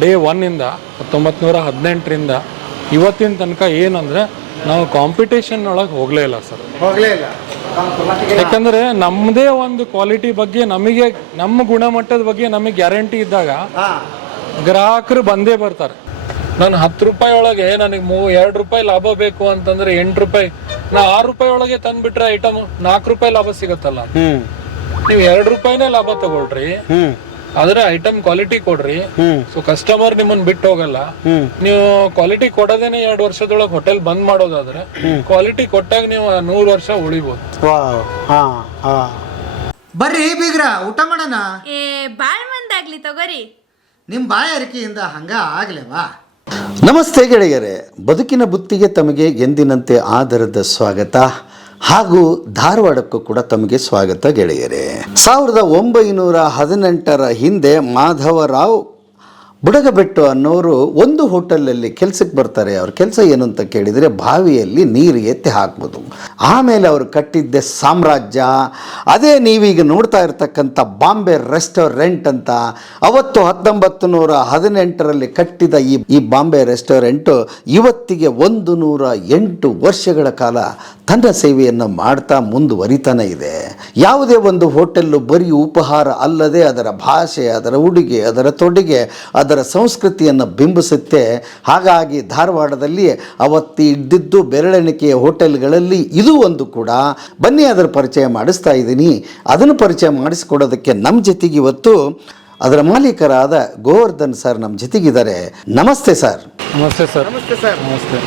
Day 1ಇಂದ 1918ರಿಂದ ಇವತ್ತಿನ ತನಕ ಏನಂದರೆ ನಾವು ಕಾಂಪಿಟೇಷನ್ ಒಳಗೆ ಹೋಗಲೇ ಇಲ್ಲ ಸರ್. ಯಾಕಂದರೆ ನಮ್ಮದೇ ಒಂದು ಕ್ವಾಲಿಟಿ ಬಗ್ಗೆ ನಮಗೆ, ನಮ್ಮ ಗುಣಮಟ್ಟದ ಬಗ್ಗೆ ನಮಗೆ ಗ್ಯಾರಂಟಿ ಇದ್ದಾಗ ಗ್ರಾಹಕರು ಬಂದೇ ಬರ್ತಾರೆ. ನಾನು 10 ರೂಪಾಯಿ ಒಳಗೆ ನನಗೆ 2 ರೂಪಾಯಿ ಲಾಭ ಬೇಕು ಅಂತಂದ್ರೆ 8 ರೂಪಾಯಿ, ನಾ 6 ರೂಪಾಯಿ ಒಳಗೆ ತಂದ್ಬಿಟ್ರೆ ಐಟಮ್ 4 ರೂಪಾಯಿ ಲಾಭ ಸಿಗುತ್ತಲ್ಲ. ನೀವು 2 ರೂಪಾಯಿನೇ ಲಾಭ ತಗೊಳ್ರಿ, ಆದ್ರೆ ಐಟಮ್ ಕ್ವಾಲಿಟಿ ಕೊಡ್ರಿ. ಸೊ ಕಸ್ಟಮರ್ ನಿಮ್ಮನ್ನ ಬಿಟ್ಟು ಹೋಗಲ್ಲ. ನೀವು ಕ್ವಾಲಿಟಿ ಕೊಡೋದೇನೆ 2 ವರ್ಷದೊಳಗೆ ಹೋಟೆಲ್ ಬಂದ್ ಮಾಡೋದಾದ್ರೆ ಕ್ವಾಲಿಟಿ ಕೊಟ್ಟಾಗ ನೀವು 100 ವರ್ಷ ಉಳಿಬಹುದು. ಬರ್ರಿ ಬೀಗ್ರ, ಊಟ ಮಾಡೋಣ. ಬಾಳ್ ಮಂದಾಗ್ಲಿ ತಗೋರಿ. ನಿಮ್ಮ ಬಾಯಾರಿಕೆಯಿಂದ ಹಂಗ ಆಗ್ಲೇವಾ? ನಮಸ್ತೆ ಗೆಳೆಯರೇ, ಬದುಕಿನ ಬುತ್ತಿಗೆ ತಮಗೆ ಎಂದಿನಂತೆ ಆದರದ ಸ್ವಾಗತ ಹಾಗೂ ಧಾರವಾಡಕ್ಕೂ ಕೂಡ ತಮಗೆ ಸ್ವಾಗತ ಗೆಳೆಯರೇ. 1918ರ ಹಿಂದೆ ಮಾಧವರಾವ್ ಬುಡಗಬೆಟ್ಟು ಅನ್ನೋರು ಒಂದು ಹೋಟೆಲಲ್ಲಿ ಕೆಲಸಕ್ಕೆ ಬರ್ತಾರೆ. ಅವ್ರ ಕೆಲಸ ಏನು ಅಂತ ಕೇಳಿದರೆ ಬಾವಿಯಲ್ಲಿ ನೀರು ಎತ್ತಿ ಹಾಕ್ಬೋದು. ಆಮೇಲೆ ಅವರು ಕಟ್ಟಿದ್ದೆ ಸಾಮ್ರಾಜ್ಯ. ಅದೇ ನೀವೀಗ ನೋಡ್ತಾ ಇರ್ತಕ್ಕಂಥ ಬಾಂಬೆ ರೆಸ್ಟೋರೆಂಟ್ ಅಂತ. ಅವತ್ತು 1918ರಲ್ಲಿ ಕಟ್ಟಿದ ಈ ಬಾಂಬೆ ರೆಸ್ಟೋರೆಂಟು ಇವತ್ತಿಗೆ 108 ವರ್ಷಗಳ ಕಾಲ ತನ್ನ ಸೇವೆಯನ್ನು ಮಾಡ್ತಾ ಮುಂದುವರಿತಾನೆ ಇದೆ. ಯಾವುದೇ ಒಂದು ಹೋಟೆಲ್ಲು ಬರೀ ಉಪಹಾರ ಅಲ್ಲದೆ ಅದರ ಭಾಷೆ, ಅದರ ಉಡುಗೆ, ಅದರ ತೊಡುಗೆ, ಅದರ ಸಂಸ್ಕೃತಿಯನ್ನು ಬಿಂಬಿಸುತ್ತೆ. ಹಾಗಾಗಿ ಧಾರವಾಡದಲ್ಲಿ ಅವತ್ತು ಇದ್ದಿದ್ದು ಬೆರಳೆಣಿಕೆಯ ಹೋಟೆಲ್ಗಳಲ್ಲಿ ಇದು ಒಂದು ಕೂಡ. ಬನ್ನಿ ಅದರ ಪರಿಚಯ ಮಾಡಿಸ್ತಾ ಇದ್ದೀನಿ. ಅದನ್ನು ಪರಿಚಯ ಮಾಡಿಸ್ಕೊಡೋದಕ್ಕೆ ನಮ್ಮ ಜೊತೆಗೆ ಇವತ್ತು ಅದರ ಮಾಲೀಕರಾದ ಗೋವರ್ಧನ್ ಸರ್ ನಮ್ಮ ಜೊತೆಗಿದ್ದಾರೆ. ನಮಸ್ತೆ ಸರ್. ನಮಸ್ತೆ ಸರ್. ನಮಸ್ತೆ ಸರ್. ನಮಸ್ತೆ.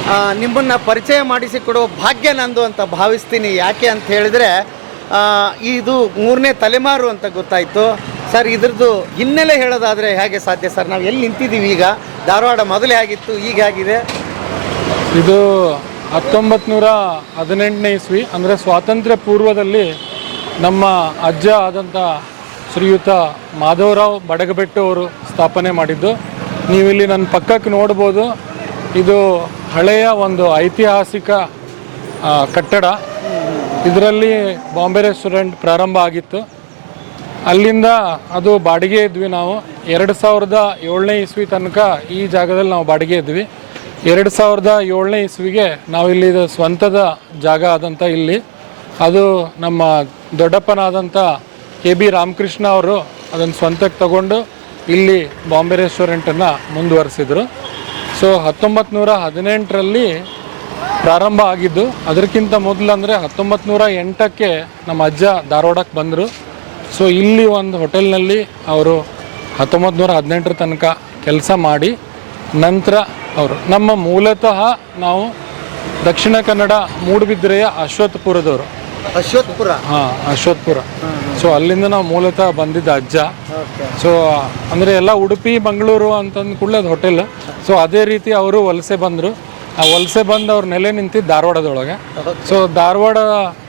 ನಿಮ್ಮನ್ನ ಪರಿಚಯ ಮಾಡಿಸಿಕೊಡೋ ಭಾಗ್ಯ ನಂದು ಅಂತ ಭಾವಿಸ್ತೀನಿ. ಯಾಕೆ ಅಂತ ಹೇಳಿದ್ರೆ ಇದು 3ನೇ ತಲೆಮಾರು ಅಂತ ಗೊತ್ತಾಯಿತು ಸರ್. ಇದ್ರದ್ದು ಹಿನ್ನೆಲೆ ಹೇಳೋದಾದರೆ ಹೇಗೆ ಸಾಧ್ಯ ಸರ್? ನಾವು ಎಲ್ಲಿ ನಿಂತಿದ್ದೀವಿ ಈಗ? ಧಾರವಾಡ ಮೊದಲೇ ಆಗಿತ್ತು, ಈಗ ಆಗಿದೆ. ಇದು 1918ನೇ ಇಸ್ವಿ, ಅಂದರೆ ಸ್ವಾತಂತ್ರ್ಯ ಪೂರ್ವದಲ್ಲಿ ನಮ್ಮ ಅಜ್ಜ ಆದಂಥ ಶ್ರೀಯುತ ಮಾಧವರಾವ್ ಬಡಗಬೆಟ್ಟು ಅವರು ಸ್ಥಾಪನೆ ಮಾಡಿದ್ದು. ನೀವಿಲ್ಲಿ ನನ್ನ ಪಕ್ಕಕ್ಕೆ ನೋಡ್ಬೋದು. ಇದು ಹಳೆಯ ಒಂದು ಐತಿಹಾಸಿಕ ಕಟ್ಟಡ. ಇದರಲ್ಲಿ ಬಾಂಬೆ ರೆಸ್ಟೋರೆಂಟ್ ಪ್ರಾರಂಭ ಆಗಿತ್ತು. ಅಲ್ಲಿಂದ ಅದು ಬಾಡಿಗೆ ಇದ್ವಿ ನಾವು. 2007ನೇ ಇಸ್ವಿ ತನಕ ಈ ಜಾಗದಲ್ಲಿ ನಾವು ಬಾಡಿಗೆ ಇದ್ವಿ. 2007ನೇ ಇಸ್ವಿಗೆ ನಾವು ಇಲ್ಲಿ ಸ್ವಂತದ ಜಾಗ ಆದಂಥ ಇಲ್ಲಿ ಅದು ನಮ್ಮ ದೊಡ್ಡಪ್ಪನಾದಂಥ KB ರಾಮಕೃಷ್ಣ ಅವರು ಅದನ್ನು ಸ್ವಂತಕ್ಕೆ ತಗೊಂಡು ಇಲ್ಲಿ ಬಾಂಬೆ ರೆಸ್ಟೋರೆಂಟನ್ನು ಮುಂದುವರಿಸಿದರು. ಸೊ 1918ರಲ್ಲಿ ಪ್ರಾರಂಭ ಆಗಿದ್ದು. ಅದಕ್ಕಿಂತ ಮೊದಲು ಅಂದರೆ 1908ಕ್ಕೆ ನಮ್ಮ ಅಜ್ಜ ಧಾರವಾಡಕ್ಕೆ ಬಂದರು. ಸೊ ಇಲ್ಲಿ ಒಂದು ಹೋಟೆಲ್ನಲ್ಲಿ ಅವರು 1918ರ ತನಕ ಕೆಲಸ ಮಾಡಿ ನಂತರ ಅವರು ನಮ್ಮ ಮೂಲತಃ ನಾವು ದಕ್ಷಿಣ ಕನ್ನಡ ಮೂಡುಬಿದಿರೆಯ ಅಶ್ವತ್ಥಪುರದವರು. ಅಶ್ವತ್ಥಪುರ? ಹಾಂ, ಅಶ್ವತ್ಥಪುರ. ಸೊ ಅಲ್ಲಿಂದ ನಾವು ಮೂಲತಃ ಬಂದಿದ್ದ ಅಜ್ಜ. ಸೊ ಅಂದರೆ ಎಲ್ಲ ಉಡುಪಿ ಮಂಗಳೂರು ಅಂತಂದು ಕೂಡಲೇ ಅದು ಹೋಟೆಲ್. ಸೊ ಅದೇ ರೀತಿ ಅವರು ವಲಸೆ ಬಂದರು. ಆ ವಲಸೆ ಬಂದು ಅವ್ರ ನೆಲೆ ನಿಂತಿದ್ದು ಧಾರವಾಡದೊಳಗೆ. ಸೊ ಧಾರವಾಡ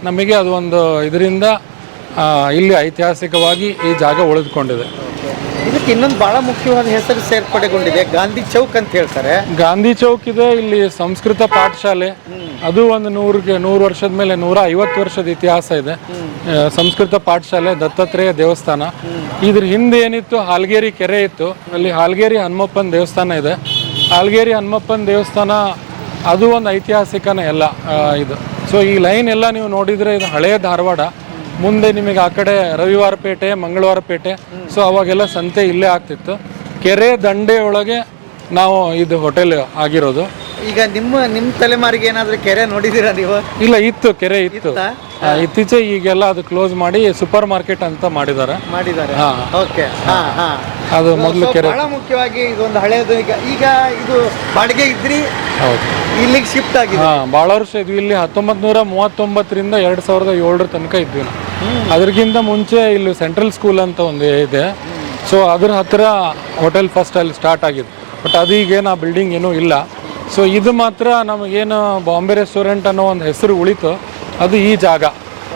ನಮಗೆ ಅದು ಒಂದು ಇದರಿಂದ ಇಲ್ಲಿ ಐತಿಹಾಸಿಕವಾಗಿ ಈ ಜಾಗ ಉಳಿದುಕೊಂಡಿದೆ. ಇದಕ್ಕೆ ಇನ್ನೊಂದು ಬಹಳ ಮುಖ್ಯವಾದ ಹೆಸರು ಸೇರ್ಪಡೆಗೊಂಡಿದೆ, ಗಾಂಧಿ ಚೌಕ್ ಅಂತ ಹೇಳ್ತಾರೆ. ಗಾಂಧಿ ಚೌಕ್ ಇದೆ. ಇಲ್ಲಿ ಸಂಸ್ಕೃತ ಪಾಠಶಾಲೆ, ಅದು ಒಂದು 100 ವರ್ಷದ ಮೇಲೆ 150 ವರ್ಷದ ಇತಿಹಾಸ ಇದೆ. ಸಂಸ್ಕೃತ ಪಾಠಶಾಲೆ, ದತ್ತಾತ್ರೇಯ ದೇವಸ್ಥಾನ. ಇದ್ರ ಹಿಂದೆ ಏನಿತ್ತು, ಹಾಲ್ಗೇರಿ ಕೆರೆ ಇತ್ತು. ಅಲ್ಲಿ ಹಾಲ್ಗೇರಿ ಹನುಮಪ್ಪನ ದೇವಸ್ಥಾನ ಇದೆ. ಹಾಲ್ಗೇರಿ ಹನುಮಪ್ಪನ ದೇವಸ್ಥಾನ ಅದು ಒಂದು ಐತಿಹಾಸಿಕನೇ ಎಲ್ಲ ಇದು. ಸೊ ಈ ಲೈನ್ ಎಲ್ಲ ನೀವು ನೋಡಿದರೆ ಇದು ಹಳೆಯ ಧಾರವಾಡ. ಮುಂದೆ ನಿಮಗೆ ಆ ಕಡೆ ರವಿವಾರ ಪೇಟೆ, ಮಂಗಳವಾರ ಪೇಟೆ. ಸೊ ಅವಾಗೆಲ್ಲ ಸಂತೆ ಇಲ್ಲೇ ಆಗ್ತಿತ್ತು. ಕೆರೆ ದಂಡೆ ಒಳಗೆ ನಾವು ಇದು ಹೋಟೆಲ್ ಆಗಿರೋದು. ಈಗ ನಿಮ್ಮ ತಲೆಮಾರಿಗೆ ಏನಾದರೂ ಕೆರೆ ನೋಡಿದ್ದೀರಾ ನೀವು? ಇಲ್ಲ, ಇತ್ತು, ಕೆರೆ ಇತ್ತು. ಇತ್ತೀಚೆಗೆ ಈಗೆಲ್ಲ ಅದು ಕ್ಲೋಸ್ ಮಾಡಿ ಸೂಪರ್ ಮಾರ್ಕೆಟ್ ಅಂತ ಮಾಡಿದ್ದಾರೆ. ಅದು ಮೊದಲು ಕೆರೆ. ಬಹಳ ಮುಖ್ಯವಾಗಿ ಇದೊಂದು ಹಳೆಯದು. ಈಗ ಇದು ಬಾಡಿಗೆ ಇದ್ರಿ? ಹೌದು, ಇಲ್ಲಿಗೆ ಶಿಫ್ಟ್ ಆಗಿದೆ. ಭಾಳ ವರ್ಷ ಇದ್ವಿ ಇಲ್ಲಿ. 1939ರಿಂದ 2007ರ ತನಕ ಇದ್ವಿ ನಾವು. ಅದ್ರಗಿಂತ ಮುಂಚೆ ಇಲ್ಲಿ ಸೆಂಟ್ರಲ್ ಸ್ಕೂಲ್ ಅಂತ ಒಂದು ಇದೆ. ಸೊ ಅದ್ರ ಹತ್ತಿರ ಹೋಟೆಲ್ ಫಸ್ಟ್ ಅಲ್ಲಿ ಸ್ಟಾರ್ಟ್ ಆಗಿದೆ. ಬಟ್ ಅದು ಈಗೇನು ಆ ಬಿಲ್ಡಿಂಗ್ ಏನೂ ಇಲ್ಲ. ಸೊ ಇದು ಮಾತ್ರ ನಮಗೇನು ಬಾಂಬೆ ರೆಸ್ಟೋರೆಂಟ್ ಅನ್ನೋ ಒಂದು ಹೆಸರು ಉಳಿತು, ಅದು ಈ ಜಾಗ.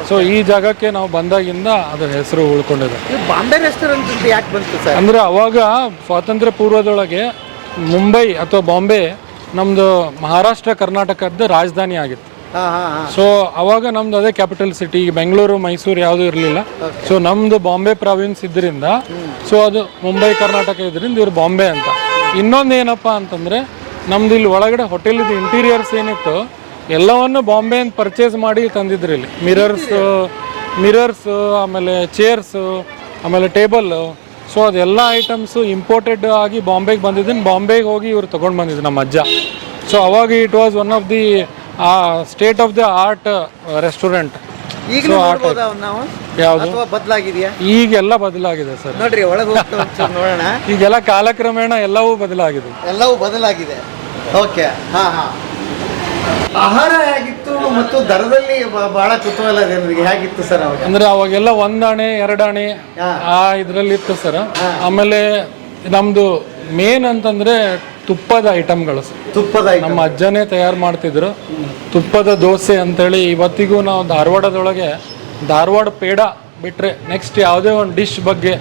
ಸೊ ಈ ಜಾಗಕ್ಕೆ ನಾವು ಬಂದಾಗಿಂದ ಅದ್ರ ಹೆಸರು ಉಳ್ಕೊಂಡಿದೆ. ಬಾಂಬೆ ರೆಸ್ಟೋರೆಂಟ್ ಅಂತ ಯಾಕೆ ಬಂತು ಸರ್? ಅಂದರೆ ಅವಾಗ ಸ್ವಾತಂತ್ರ್ಯ ಪೂರ್ವದೊಳಗೆ ಮುಂಬೈ ಅಥವಾ ಬಾಂಬೆ ನಮ್ಮದು ಮಹಾರಾಷ್ಟ್ರ ಕರ್ನಾಟಕದ ರಾಜಧಾನಿ ಆಗಿತ್ತು. ಸೊ ಅವಾಗ ನಮ್ದು ಅದೇ ಕ್ಯಾಪಿಟಲ್ ಸಿಟಿ. ಬೆಂಗಳೂರು ಮೈಸೂರು ಯಾವುದೂ ಇರಲಿಲ್ಲ. ಸೊ ನಮ್ಮದು ಬಾಂಬೆ ಪ್ರಾವಿನ್ಸ್ ಇದ್ರಿಂದ, ಸೊ ಅದು ಮುಂಬೈ ಕರ್ನಾಟಕ ಇದರಿಂದ ಇವ್ರು ಬಾಂಬೆ ಅಂತ. ಇನ್ನೊಂದು ಏನಪ್ಪ ಅಂತಂದರೆ ನಮ್ದು ಇಲ್ಲಿ ಒಳಗಡೆ ಹೋಟೆಲಿದ್ದು ಇಂಟೀರಿಯರ್ಸ್ ಏನಿತ್ತು ಎಲ್ಲವನ್ನು ಬಾಂಬೆಯಿಂದ ಪರ್ಚೇಸ್ ಮಾಡಿ ತಂದಿದ್ರು ಇಲ್ಲಿ. ಮಿರರ್ಸು ಆಮೇಲೆ ಚೇರ್ಸು ಆಮೇಲೆ ಟೇಬಲ್ಲು. ಸೊ ಅದೆಲ್ಲ ಐಟಮ್ಸು ಇಂಪೋರ್ಟೆಡ್ ಆಗಿ ಬಾಂಬೆಗೆ ಬಂದಿದ್ದೀನಿ. ಬಾಂಬೆಗೆ ಹೋಗಿ ಇವ್ರು ತೊಗೊಂಡು ಬಂದಿದ್ದು ನಮ್ಮ ಅಜ್ಜ. ಸೊ ಅವಾಗ it was one of the state of the art restaurant. ಈಗಲೂ ನೋಡ್ಬೋದಾ ನಾವು? ಯಾವುದು ಅಥವಾ ಬದಲಾಗಿದೆಯಾ? ಈಗೆಲ್ಲ ಬದಲಾಗಿದೆ ಸರ್. ನೋಡ್ರಿ ಒಳಗೆ ಹೋಗ್ತಾ ಒಂಚೂರು ನೋಡೋಣ. ಈಗೆಲ್ಲ ಕಾಲಕ್ರಮೇಣ ಎಲ್ಲವೂ ಬದಲಾಗಿದೆ. ಎಲ್ಲವೂ ಬದಲಾಗಿದೆ. ಓಕೆ. ಹಾ ಹಾ. ಆಹಾರ ಹೇಗಿತ್ತು ಮತ್ತು ದರದಲ್ಲಿ ಬಹಳ ಕುತೂಹಲ ಇದೆ ನನಗೆ. ಹೇಗಿತ್ತು ಸರ್ ಅವಾಗ? ಅಂದ್ರೆ ಅವಾಗೆಲ್ಲ 1 ಆಣೆ 2 ಆಣೆ ಆ ಇದ್ರಲ್ಲಿ ಇತ್ತು ಸರ್. ಆಮೇಲೆ ನಮ್ದು ಮೇನ್ ಅಂತಂದ್ರೆ ತುಪ್ಪದ ಐಟಮ್ಗಳು. ನಮ್ಮ ಅಜ್ಜನೇ ತಯಾರು ಮಾಡ್ತಿದ್ರು. ತುಪ್ಪದ ದೋಸೆ ಅಂತೇಳಿ ಇವತ್ತಿಗೂ ನಾವು ಧಾರವಾಡದೊಳಗೆ ಧಾರವಾಡ ಪೇಡ ಬಿಟ್ರೆ ನೆಕ್ಸ್ಟ್ ಯಾವುದೇ ಒಂದು ಡಿಶ್ ಬಗ್ಗೆ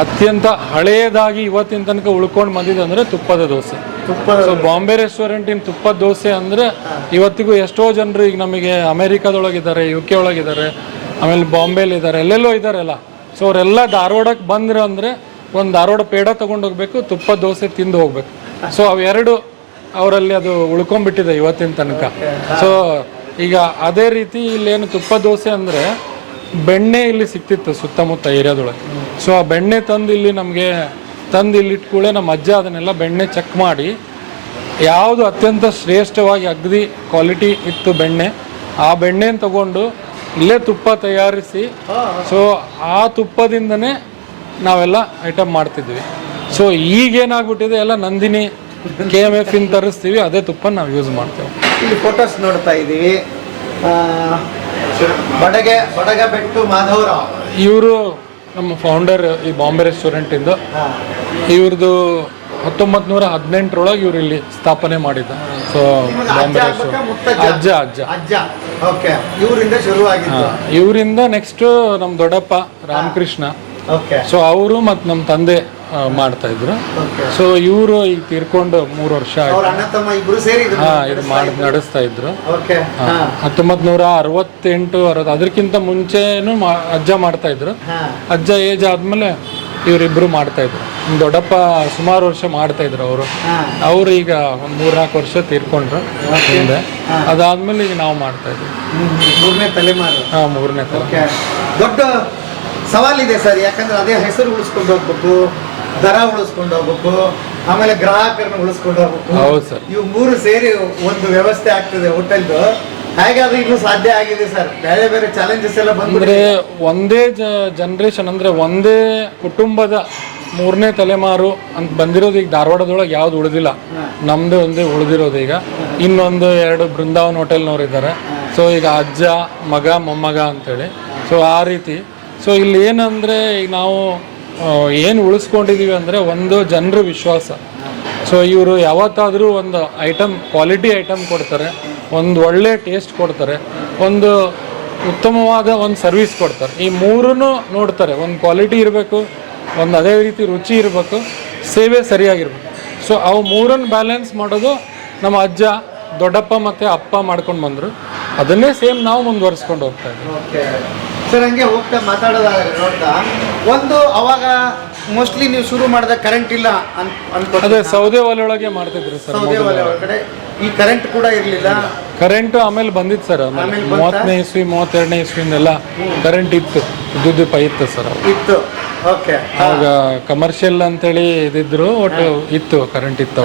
ಅತ್ಯಂತ ಹಳೆಯದಾಗಿ ಇವತ್ತಿನ ತನಕ ಉಳ್ಕೊಂಡು ಬಂದಿದೆ ಅಂದರೆ ತುಪ್ಪದ ದೋಸೆ. ಸೊ ಬಾಂಬೆ ರೆಸ್ಟೋರೆಂಟಿನ ತುಪ್ಪದ ದೋಸೆ ಅಂದರೆ ಇವತ್ತಿಗೂ ಎಷ್ಟೋ ಜನರು ಈಗ ನಮಗೆ ಅಮೇರಿಕಾದೊಳಗಿದ್ದಾರೆ, UK ಒಳಗಿದ್ದಾರೆ, ಆಮೇಲೆ ಬಾಂಬೆಲಿದ್ದಾರೆ, ಎಲ್ಲೆಲ್ಲೋ ಇದ್ದಾರಲ್ಲ. ಸೊ ಅವರೆಲ್ಲ ಧಾರವಾಡಕ್ಕೆ ಬಂದ್ರು ಅಂದರೆ ಒಂದು ಧಾರವಾಡ ಪೇಡ ತೊಗೊಂಡೋಗ್ಬೇಕು, ತುಪ್ಪದ ದೋಸೆ ತಿಂದು ಹೋಗ್ಬೇಕು. ಸೊ ಅವೆರಡು ಅವರಲ್ಲಿ ಅದು ಉಳ್ಕೊಂಡ್ಬಿಟ್ಟಿದೆ ಇವತ್ತಿನ ತನಕ. ಸೊ ಈಗ ಅದೇ ರೀತಿ ಇಲ್ಲೇನು ತುಪ್ಪದ ದೋಸೆ ಅಂದರೆ ಬೆಣ್ಣೆ ಇಲ್ಲಿ ಸಿಕ್ತಿತ್ತು ಸುತ್ತಮುತ್ತ ಏರಿಯಾದೊಳಗೆ. ಸೊ ಆ ಬೆಣ್ಣೆ ತಂದು ಇಲ್ಲಿ ನಮಗೆ ಇಲ್ಲಿ ಇಟ್ಕೊಳ್ಳೆ ನಮ್ಮ ಅಜ್ಜ ಅದನ್ನೆಲ್ಲ ಬೆಣ್ಣೆ ಚೆಕ್ ಮಾಡಿ ಯಾವುದು ಅತ್ಯಂತ ಶ್ರೇಷ್ಠವಾಗಿ ಅಗದಿ ಕ್ವಾಲಿಟಿ ಇತ್ತು ಬೆಣ್ಣೆ, ಆ ಬೆಣ್ಣೆನ ತಗೊಂಡು ಇಲ್ಲೇ ತುಪ್ಪ ತಯಾರಿಸಿ ಸೊ ಆ ತುಪ್ಪದಿಂದನೇ ನಾವೆಲ್ಲ ಐಟಮ್ ಮಾಡ್ತಿದ್ವಿ. ಸೊ ಈಗೇನಾಗ್ಬಿಟ್ಟಿದೆ ಎಲ್ಲ ನಂದಿನಿ KMF ಇನ್ ತರಿಸ್ತೀವಿ, ಅದೇ ತುಪ್ಪ ನಾವು ಯೂಸ್ ಮಾಡ್ತೇವೆ. ಇಲ್ಲಿ ಫೋಟೋಸ್ ನೋಡ್ತಾ ಇದ್ದೀವಿ. ಬಡಗಬೆಟ್ಟು ಮಾಧವರಾವ್ ಇವರು ನಮ್ಮ ಫೌಂಡರ್ ಈ ಬಾಂಬೆ ರೆಸ್ಟೋರೆಂಟಿಂದ. ಇವ್ರದ್ದು 1918 ಇವ್ರು ಇಲ್ಲಿ ಸ್ಥಾಪನೆ ಮಾಡಿದ್ದ. ಸೊ ಬಾಂಬೆ ರೆಸ್ಟೋರೆಂಟ್ ಅಜ್ಜ. ಓಕೆ. ಇವರಿಂದ ಶುರುವಾಗಿದ್ದು. ಇವರಿಂದ ನೆಕ್ಸ್ಟ್ ನಮ್ಮ ದೊಡ್ಡಪ್ಪ ರಾಮಕೃಷ್ಣ. ಸೊ ಅವರು ಮತ್ತು ನಮ್ಮ ತಂದೆ ಮಾಡ್ತಾ ಇದ್ರು. ಸೊ ಇವರು ಈಗ ತೀರ್ಕೊಂಡು 3 ವರ್ಷ ಇದು ಮಾಡಿ ನಡೆಸ್ತಾ ಇದ್ರು. 1968 ಅದಕ್ಕಿಂತ ಮುಂಚೆನೂ ಅಜ್ಜ ಮಾಡ್ತಾ ಇದ್ರು. ಅಜ್ಜ ಏಜ್ ಆದ್ಮೇಲೆ ಇವರಿಬ್ರು ಮಾಡ್ತಾ ಇದ್ರು. ದೊಡ್ಡಪ್ಪ ಸುಮಾರು ವರ್ಷ ಮಾಡ್ತಾ ಇದ್ರು ಅವರು ಈಗ ಒಂದು 3-4 ವರ್ಷ ತೀರ್ಕೊಂಡ್ರು ಹಿಂದೆ. ಅದಾದ್ಮೇಲೆ ಈಗ ನಾವು ಮಾಡ್ತಾ ಇದ್ವಿ. 3ನೇ ತಲೆಮಾರು. ಮೂರನೇ ತಲೆಮಾರು. ದೊಡ್ಡ ಸವಾಲಿದೆ ಸರ್. ಯಾಕಂದ್ರೆ ಅದೇ ಹೆಸರು ಉಳಿಸ್ಕೊಂಡು ಹೋಗ್ಬೇಕು, ದರ ಉಳಿಸ್ಕೊಂಡು ಹೋಗ್ಬೇಕು, ಆಮೇಲೆ ಗ್ರಾಹಕರನ್ನ ಉಳಿಸ್ಕೊಂಡು ಹೋಗ್ಬೇಕು. ಹೌದು ಸರ್. ಇವು 3 ಸೇರಿ ಒಂದು ವ್ಯವಸ್ಥೆ ಆಗ್ತದೆ ಹೋಟೆಲ್ದು. ಹೇಗಾದ್ರೂ ಇನ್ನೂ ಸಾಧ್ಯ ಆಗಿದೆ ಸರ್. ಬೇರೆ ಬೇರೆ ಚಾಲೆಂಜಸ್ ಎಲ್ಲ ಬಂದ್ರೆ ಒಂದೇ ಜನರೇಷನ್ ಅಂದ್ರೆ ಒಂದೇ ಕುಟುಂಬದ 3ನೇ ತಲೆಮಾರು ಅಂತ ಬಂದಿರೋದು ಈಗ ಧಾರವಾಡದೊಳಗೆ ಯಾವ್ದು ಉಳಿದಿಲ್ಲ. ನಮ್ದು ಒಂದೇ ಉಳಿದಿರೋದು. ಈಗ ಇನ್ನೊಂದು 2 ಬೃಂದಾವನ್ ಹೋಟೆಲ್ನವ್ರು ಇದ್ದಾರೆ. ಸೊ ಈಗ ಅಜ್ಜ ಮಗ ಮೊಮ್ಮಗ ಅಂತೇಳಿ. ಸೊ ಆ ರೀತಿ. ಸೊ ಇಲ್ಲಿ ಏನಂದರೆ ಈಗ ನಾವು ಏನು ಉಳಿಸ್ಕೊಂಡಿದ್ದೀವಿ ಅಂದರೆ ಒಂದು ಜನರ ವಿಶ್ವಾಸ. ಸೊ ಇವರು ಯಾವತ್ತಾದರೂ ಒಂದು ಐಟಮ್ ಕ್ವಾಲಿಟಿ ಐಟಮ್ ಕೊಡ್ತಾರೆ, ಒಂದು ಒಳ್ಳೆ ಟೇಸ್ಟ್ ಕೊಡ್ತಾರೆ, ಒಂದು ಉತ್ತಮವಾದ ಒಂದು ಸರ್ವಿಸ್ ಕೊಡ್ತಾರೆ. ಈ 3ನೂ ನೋಡ್ತಾರೆ. ಒಂದು ಕ್ವಾಲಿಟಿ ಇರಬೇಕು, ಒಂದು ಅದೇ ರೀತಿ ರುಚಿ ಇರಬೇಕು, ಸೇವೆ ಸರಿಯಾಗಿರ್ಬೇಕು. ಸೊ ಅವು 3ನ್ನು ಬ್ಯಾಲೆನ್ಸ್ ಮಾಡೋದು ನಮ್ಮ ಅಜ್ಜ ದೊಡ್ಡಪ್ಪ ಮತ್ತು ಅಪ್ಪ ಮಾಡ್ಕೊಂಡು ಬಂದರು. ಅದನ್ನೇ ಸೇಮ್ ನಾವು ಮುಂದುವರಿಸ್ಕೊಂಡು ಹೋಗ್ತಾ ಇದ್ದೀವಿ. ಸರ್ ಹಂಗೆ ಹೋಗ್ತಾ ಮಾತಾಡೋದಾದ್ರೆ ನೋಡ್ತಾ ಒಂದು ಅವಾಗ ಮೋಸ್ಟ್ಲಿ ನೀವು ಶುರು ಮಾಡಿದ ಕರೆಂಟ್ ಇಲ್ಲ ಅನ್ಕೋ. ಅದೇ ಸೌದೆ ಒಲೆ ಒಳಗೆ ಮಾಡ್ತಿದ್ರು ಸರ್. ಸೌದೆ ಒಲೆ ಒಳಗಡೆ ಈ ಕರೆಂಟ್ ಕೂಡ ಇರಲಿಲ್ಲ. ಕರೆಂಟ್ ಆಮೇಲೆ ಬಂದಿತ್ತು ಸರ್. 30ನೇ ಇಸ್ವಿ 32ನೇ ಇಸ್ವಿಯಿಂದೆಲ್ಲ ಕರೆಂಟ್ ಇತ್ತು, ವಿದ್ಯುತ್ ದೀಪ ಇತ್ತು ಸರ್. ಇತ್ತು. ಓಕೆ. ಆಗ ಕಮರ್ಷಿಯಲ್ ಅಂತೇಳಿ ಇದಿದ್ರು, ಒಟ್ಟು ಇತ್ತು, ಕರೆಂಟ್ ಇತ್ತು.